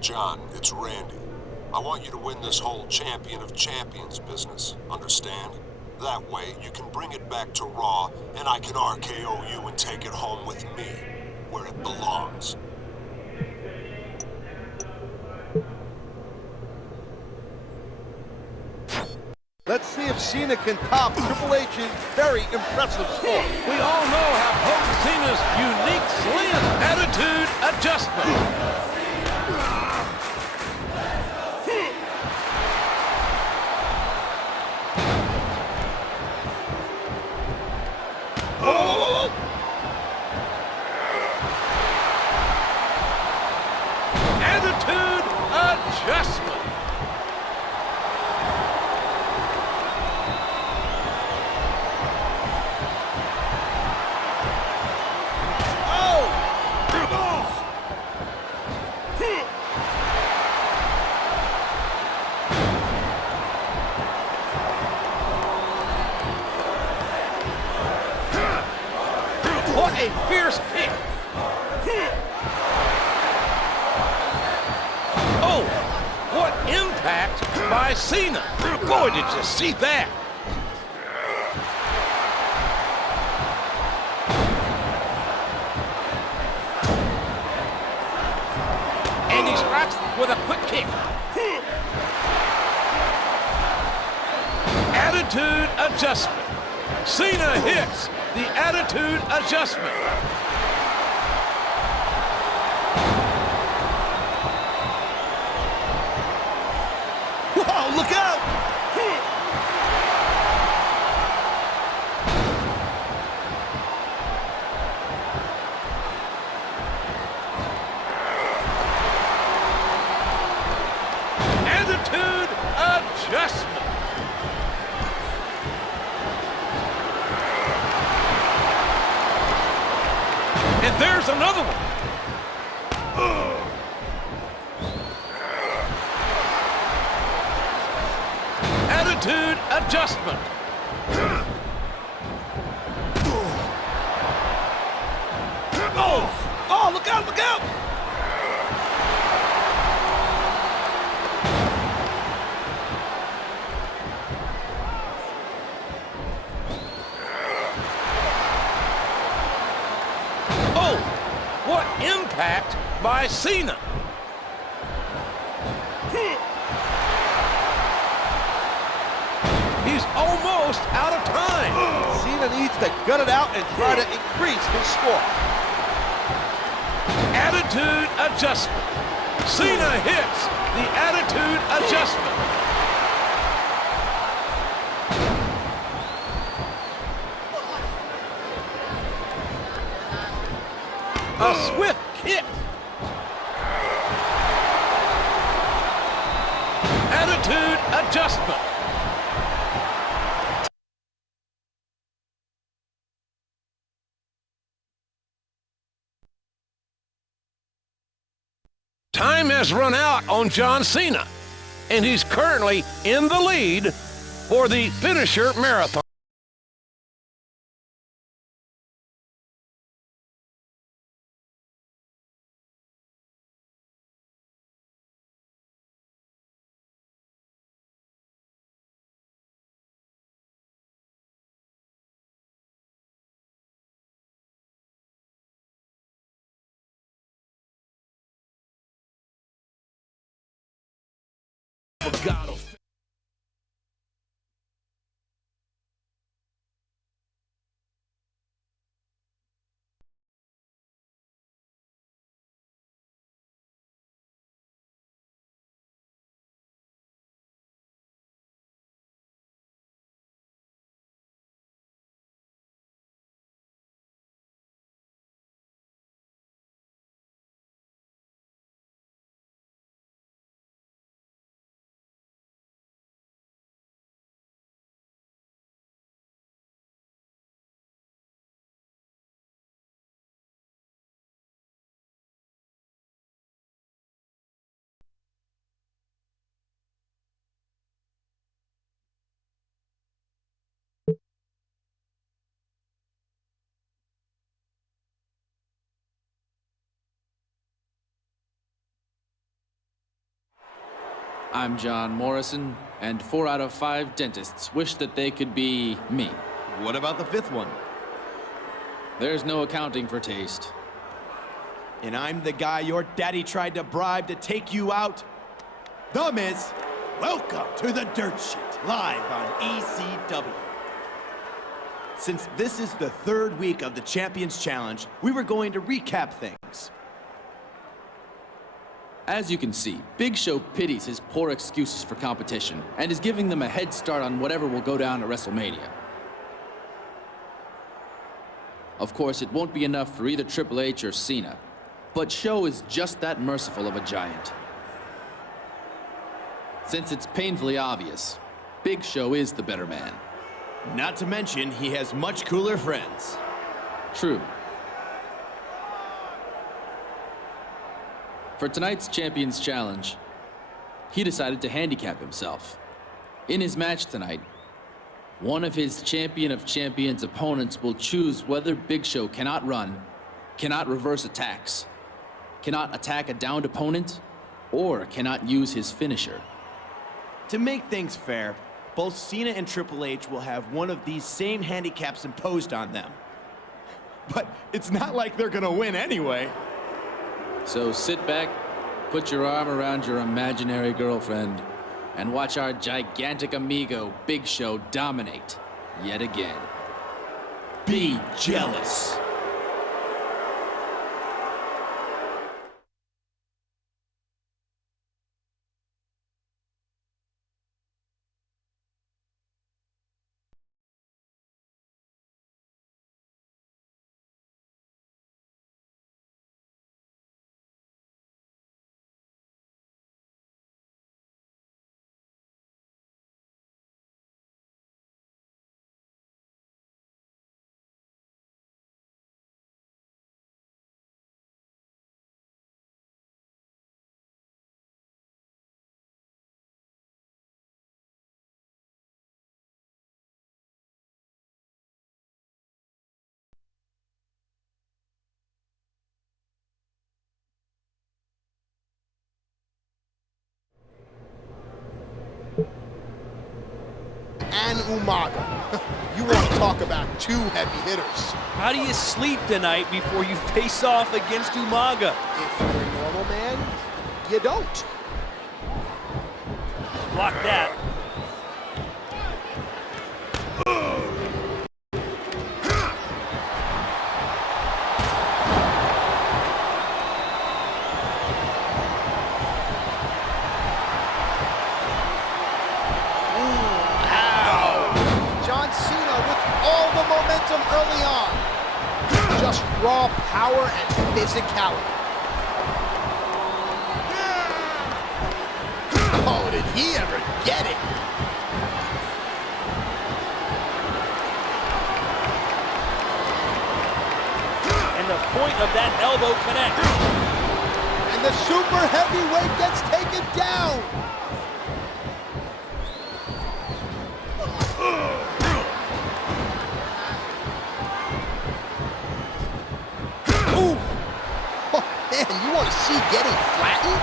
John, it's Randy. I want you to win this whole Champion of Champions business, understand? That way, you can bring it back to Raw, and I can RKO you and take it home with me, where it belongs. Let's see if Cena can top Triple H's very impressive score. We all know how potent Cena's unique slim attitude adjustment. Attitude adjustment. impact by Cena. Boy, did you see that? And he strikes with a quick kick. Attitude adjustment. Cena hits the attitude adjustment. Whoa, look out! Attitude adjustment. And there's another one. Attitude adjustment. Oh, look out, look out! Oh, what impact by Cena. He's almost out of time. Cena needs to gut it out and try to increase his score. Attitude adjustment. Cena hits the attitude adjustment. A swift kick. Attitude adjustment. Time has run out on John Cena, and he's currently in the lead for the finisher marathon. I'm John Morrison, and 4 out of 5 dentists wish that they could be me. What about the 5th one? There's no accounting for taste. And I'm the guy your daddy tried to bribe to take you out. The Miz, welcome to the Dirt Sheet, live on ECW. Since this is the 3rd week of the Champions Challenge, we were going to recap things. As you can see, Big Show pities his poor excuses for competition and is giving them a head start on whatever will go down at WrestleMania. Of course, it won't be enough for either Triple H or Cena, but Show is just that merciful of a giant. Since it's painfully obvious, Big Show is the better man. Not to mention, he has much cooler friends. True. For tonight's Champions Challenge, he decided to handicap himself. In his match tonight, one of his Champion of Champions opponents will choose whether Big Show cannot run, cannot reverse attacks, cannot attack a downed opponent, or cannot use his finisher. To make things fair, both Cena and Triple H will have one of these same handicaps imposed on them. But it's not like they're gonna win anyway. So sit back, put your arm around your imaginary girlfriend, and watch our gigantic amigo, Big Show, dominate yet again. Be jealous. And Umaga. You want to talk about two heavy hitters. How do you sleep tonight before you face off against Umaga? If you're a normal man, you don't. Block that. John Cena with all the momentum early on. Just raw power and physicality. Oh, did he ever get it? And the point of that elbow connects. And the super heavyweight gets taken down. Man, you want to see getting flattened?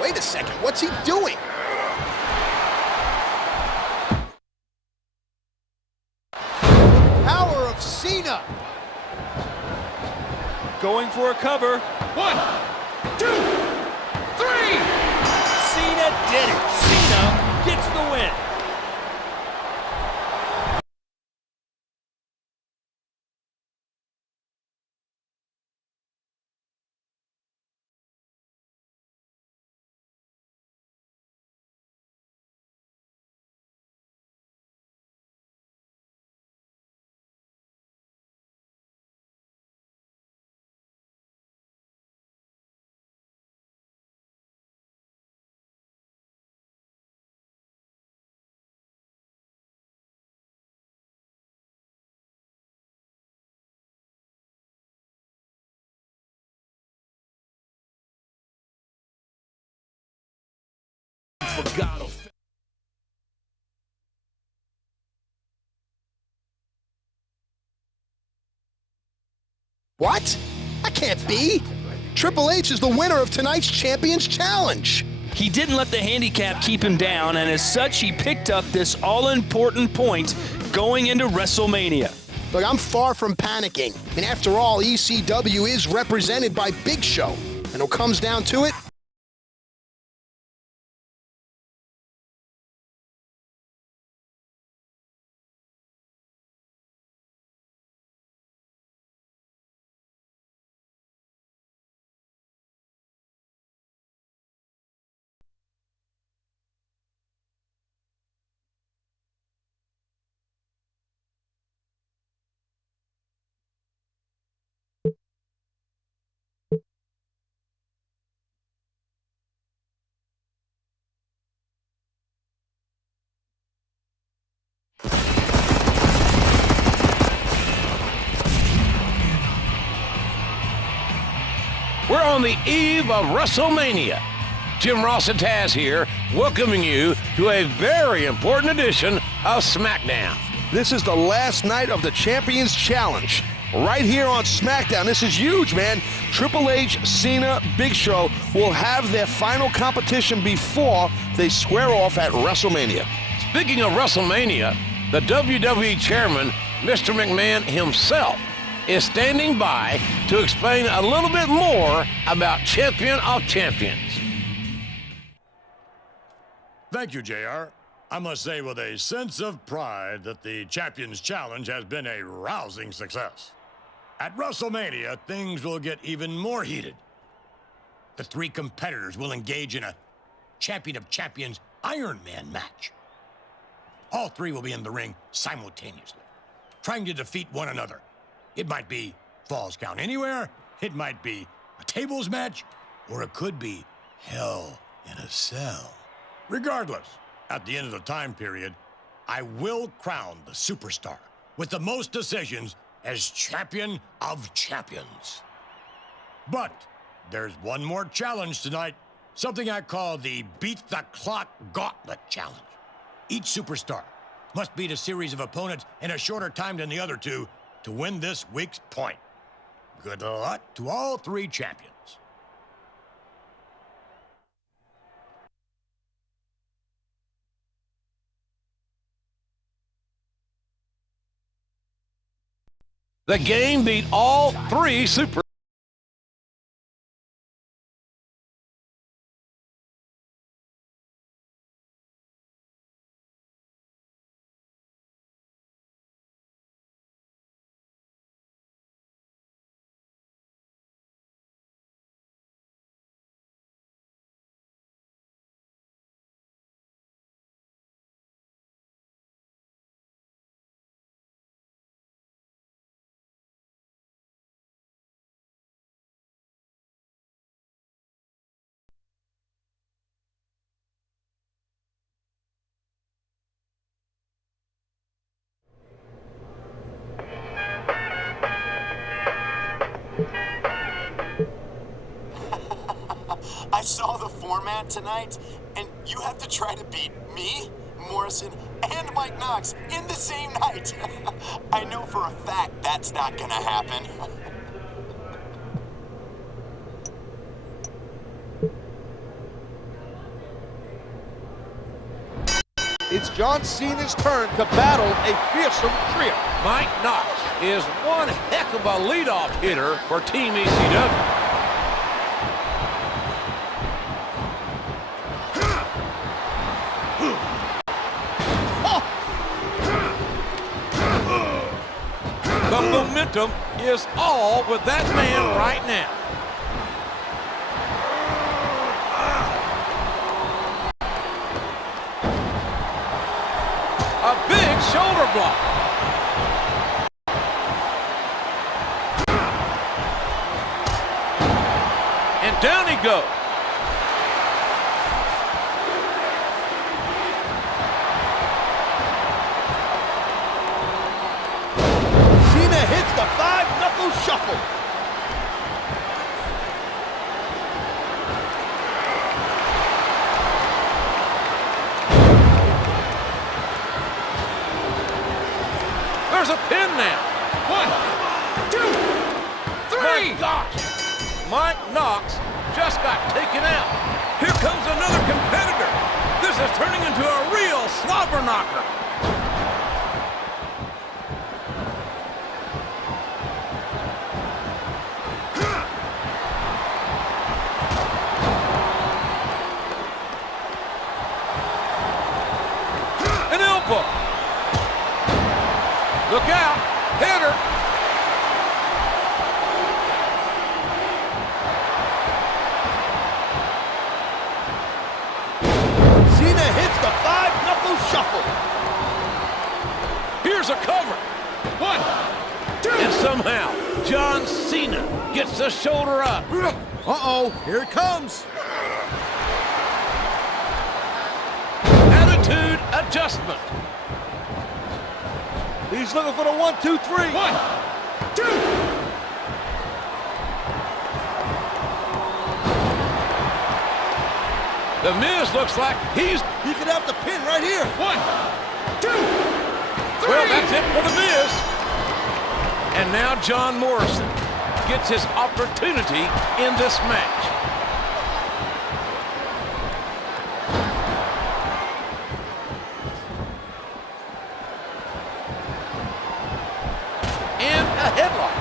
Wait a second, what's he doing? Power of Cena! Going for a cover. 1, 2, 3! Cena did it. Cena gets the win. What? That can't be. Triple H is the winner of tonight's Champions Challenge. He didn't let the handicap keep him down, and as such, he picked up this all-important point going into WrestleMania. Look, I'm far from panicking. I mean, after all, ECW is represented by Big Show. And when it comes down to it, We're on the eve of WrestleMania. Jim Ross and Taz here, welcoming you to a very important edition of SmackDown. This is the last night of the Champions Challenge. Right here on SmackDown. This is huge, man. Triple H, Cena, Big Show will have their final competition before they square off at WrestleMania. Speaking of WrestleMania, the WWE chairman, Mr. McMahon himself, is standing by to explain a little bit more about Champion of Champions. Thank you, JR. I must say with a sense of pride that the Champions Challenge has been a rousing success. At WrestleMania, things will get even more heated. The three competitors will engage in a Champion of Champions Iron Man match. All three will be in the ring simultaneously, trying to defeat one another. It might be Falls Count Anywhere, it might be a tables match, or it could be Hell in a Cell. Regardless, at the end of the time period, I will crown the superstar with the most decisions as Champion of Champions. But there's one more challenge tonight, something I call the Beat the Clock Gauntlet Challenge. Each superstar must beat a series of opponents in a shorter time than the other two to win this week's point. Good luck to all three champions. The game beat all three super. I saw the format tonight, and you have to try to beat me, Morrison, and Mike Knox in the same night. I know for a fact that's not gonna happen. It's John Cena's turn to battle a fearsome trio. Mike Knox is one heck of a leadoff hitter for Team ECW. The momentum is all with that man right now. A big shoulder block. And down he goes. Hits the five-knuckle shuffle. There's a pin now. 1, 2, 3. My gosh. Mike Knox just got taken out. Here comes another competitor. This is turning into a real slobber knocker. Look out, hitter. Cena hits the five-knuckle shuffle. Here's a cover. 1, 2. And somehow, John Cena gets the shoulder up. Uh-oh, here it comes. Attitude adjustment. He's looking for the 1, 2, 3. 1, 2. The Miz looks like he could have the pin right here. 1, 2, Well, that's it for The Miz. And now John Morrison gets his opportunity in this match. And a headlock.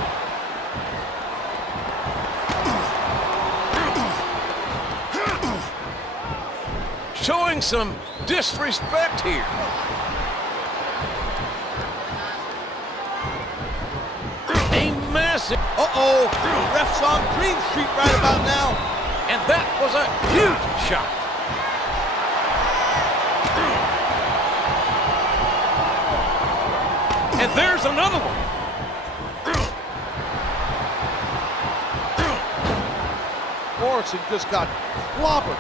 Showing some disrespect here. A massive... Uh-oh, ref's on Green Street right about now. And that was a huge shot. And there's another one. Morrison just got clobbered.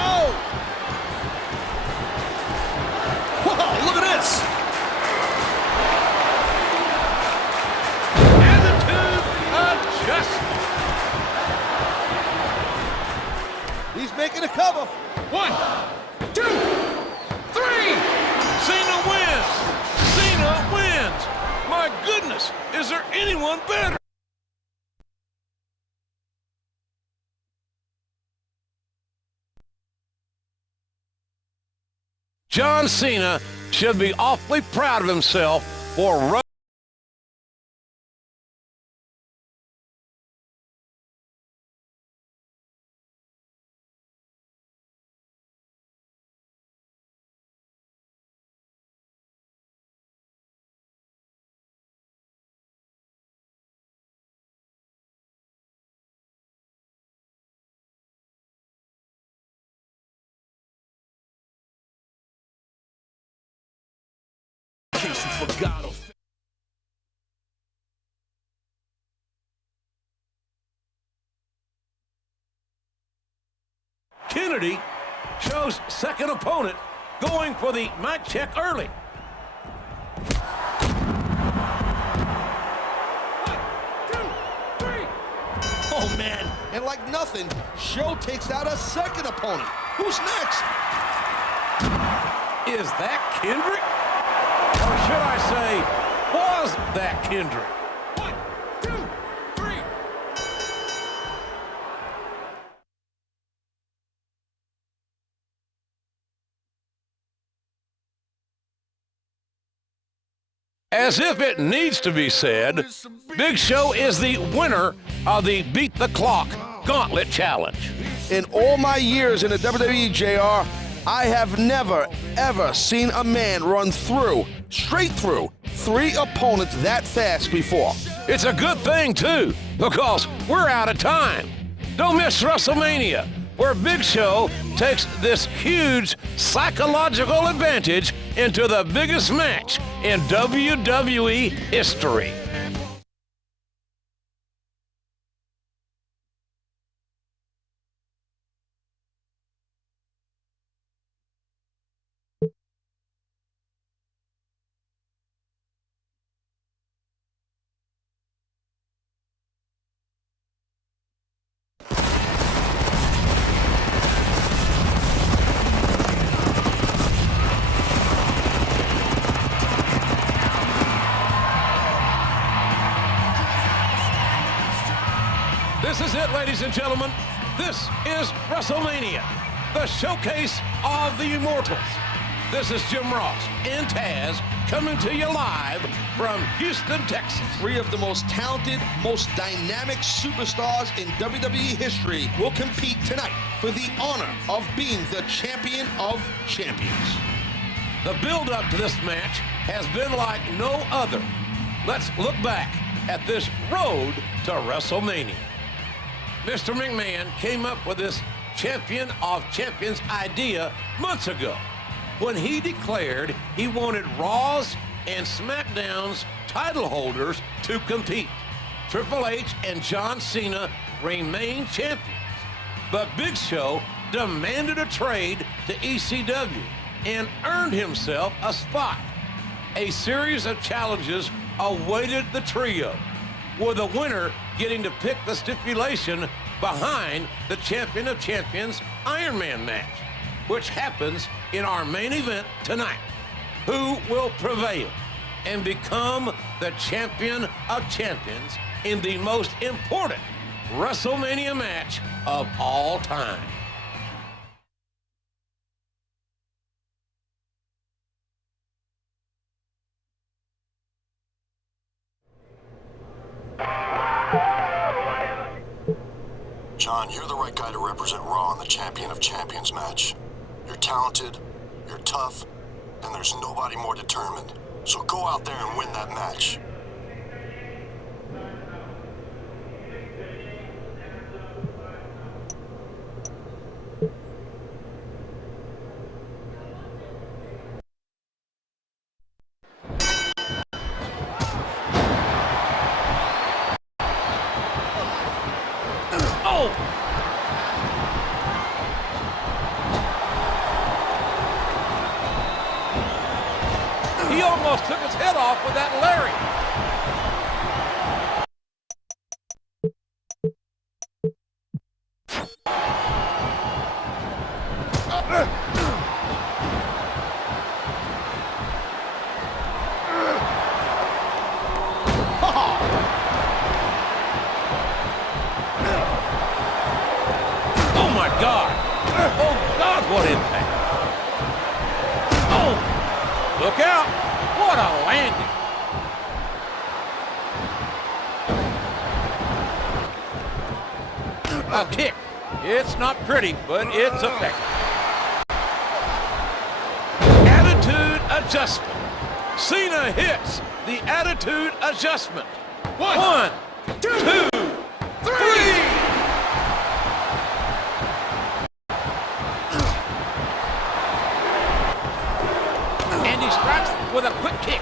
Oh! Wow, look at this! Attitude adjustment. He's making a cover. 1, 2, 3. Cena wins. Cena wins. My goodness, is there anyone better? John Cena should be awfully proud of himself for In case you forgot. Kennedy shows second opponent going for the mic check early. 1, 2, 3. Oh, man. And like nothing, Show takes out a second opponent. Who's next? Is that Kendrick? Or should I say, was that Kendrick? 1, 2, 3. As if it needs to be said, Big Show is the winner of the Beat the Clock Gauntlet Challenge. In all my years in the WWE, JR, I have never, ever seen a man run through, straight through, 3 opponents that fast before. It's a good thing, too, because we're out of time. Don't miss WrestleMania, where Big Show takes this huge psychological advantage into the biggest match in WWE history. This is it, ladies and gentlemen. This is WrestleMania, the showcase of the immortals. This is Jim Ross and Taz coming to you live from Houston, Texas. 3 of the most talented, most dynamic superstars in WWE history will compete tonight for the honor of being the champion of champions. The build-up to this match has been like no other. Let's look back at this road to WrestleMania. Mr. McMahon came up with this champion of champions idea months ago when he declared he wanted Raw's and SmackDown's title holders to compete. Triple H and John Cena remain champions, but Big Show demanded a trade to ECW and earned himself a spot. A series of challenges awaited the trio, with the winner getting to pick the stipulation behind the champion of champions Iron Man match, which happens in our main event tonight. Who will prevail and become the champion of champions in the most important WrestleMania match of all time? John, you're the right guy to represent Raw in the Champion of Champions match. You're talented, you're tough, and there's nobody more determined. So go out there and win that match. He almost took his head off with that lariat. Oh my God! Oh God, what impact! Oh, look out! What a landing! A kick. It's not pretty, but it's effective. Attitude adjustment. Cena hits the attitude adjustment. One, two, three! And he strikes with a quick kick.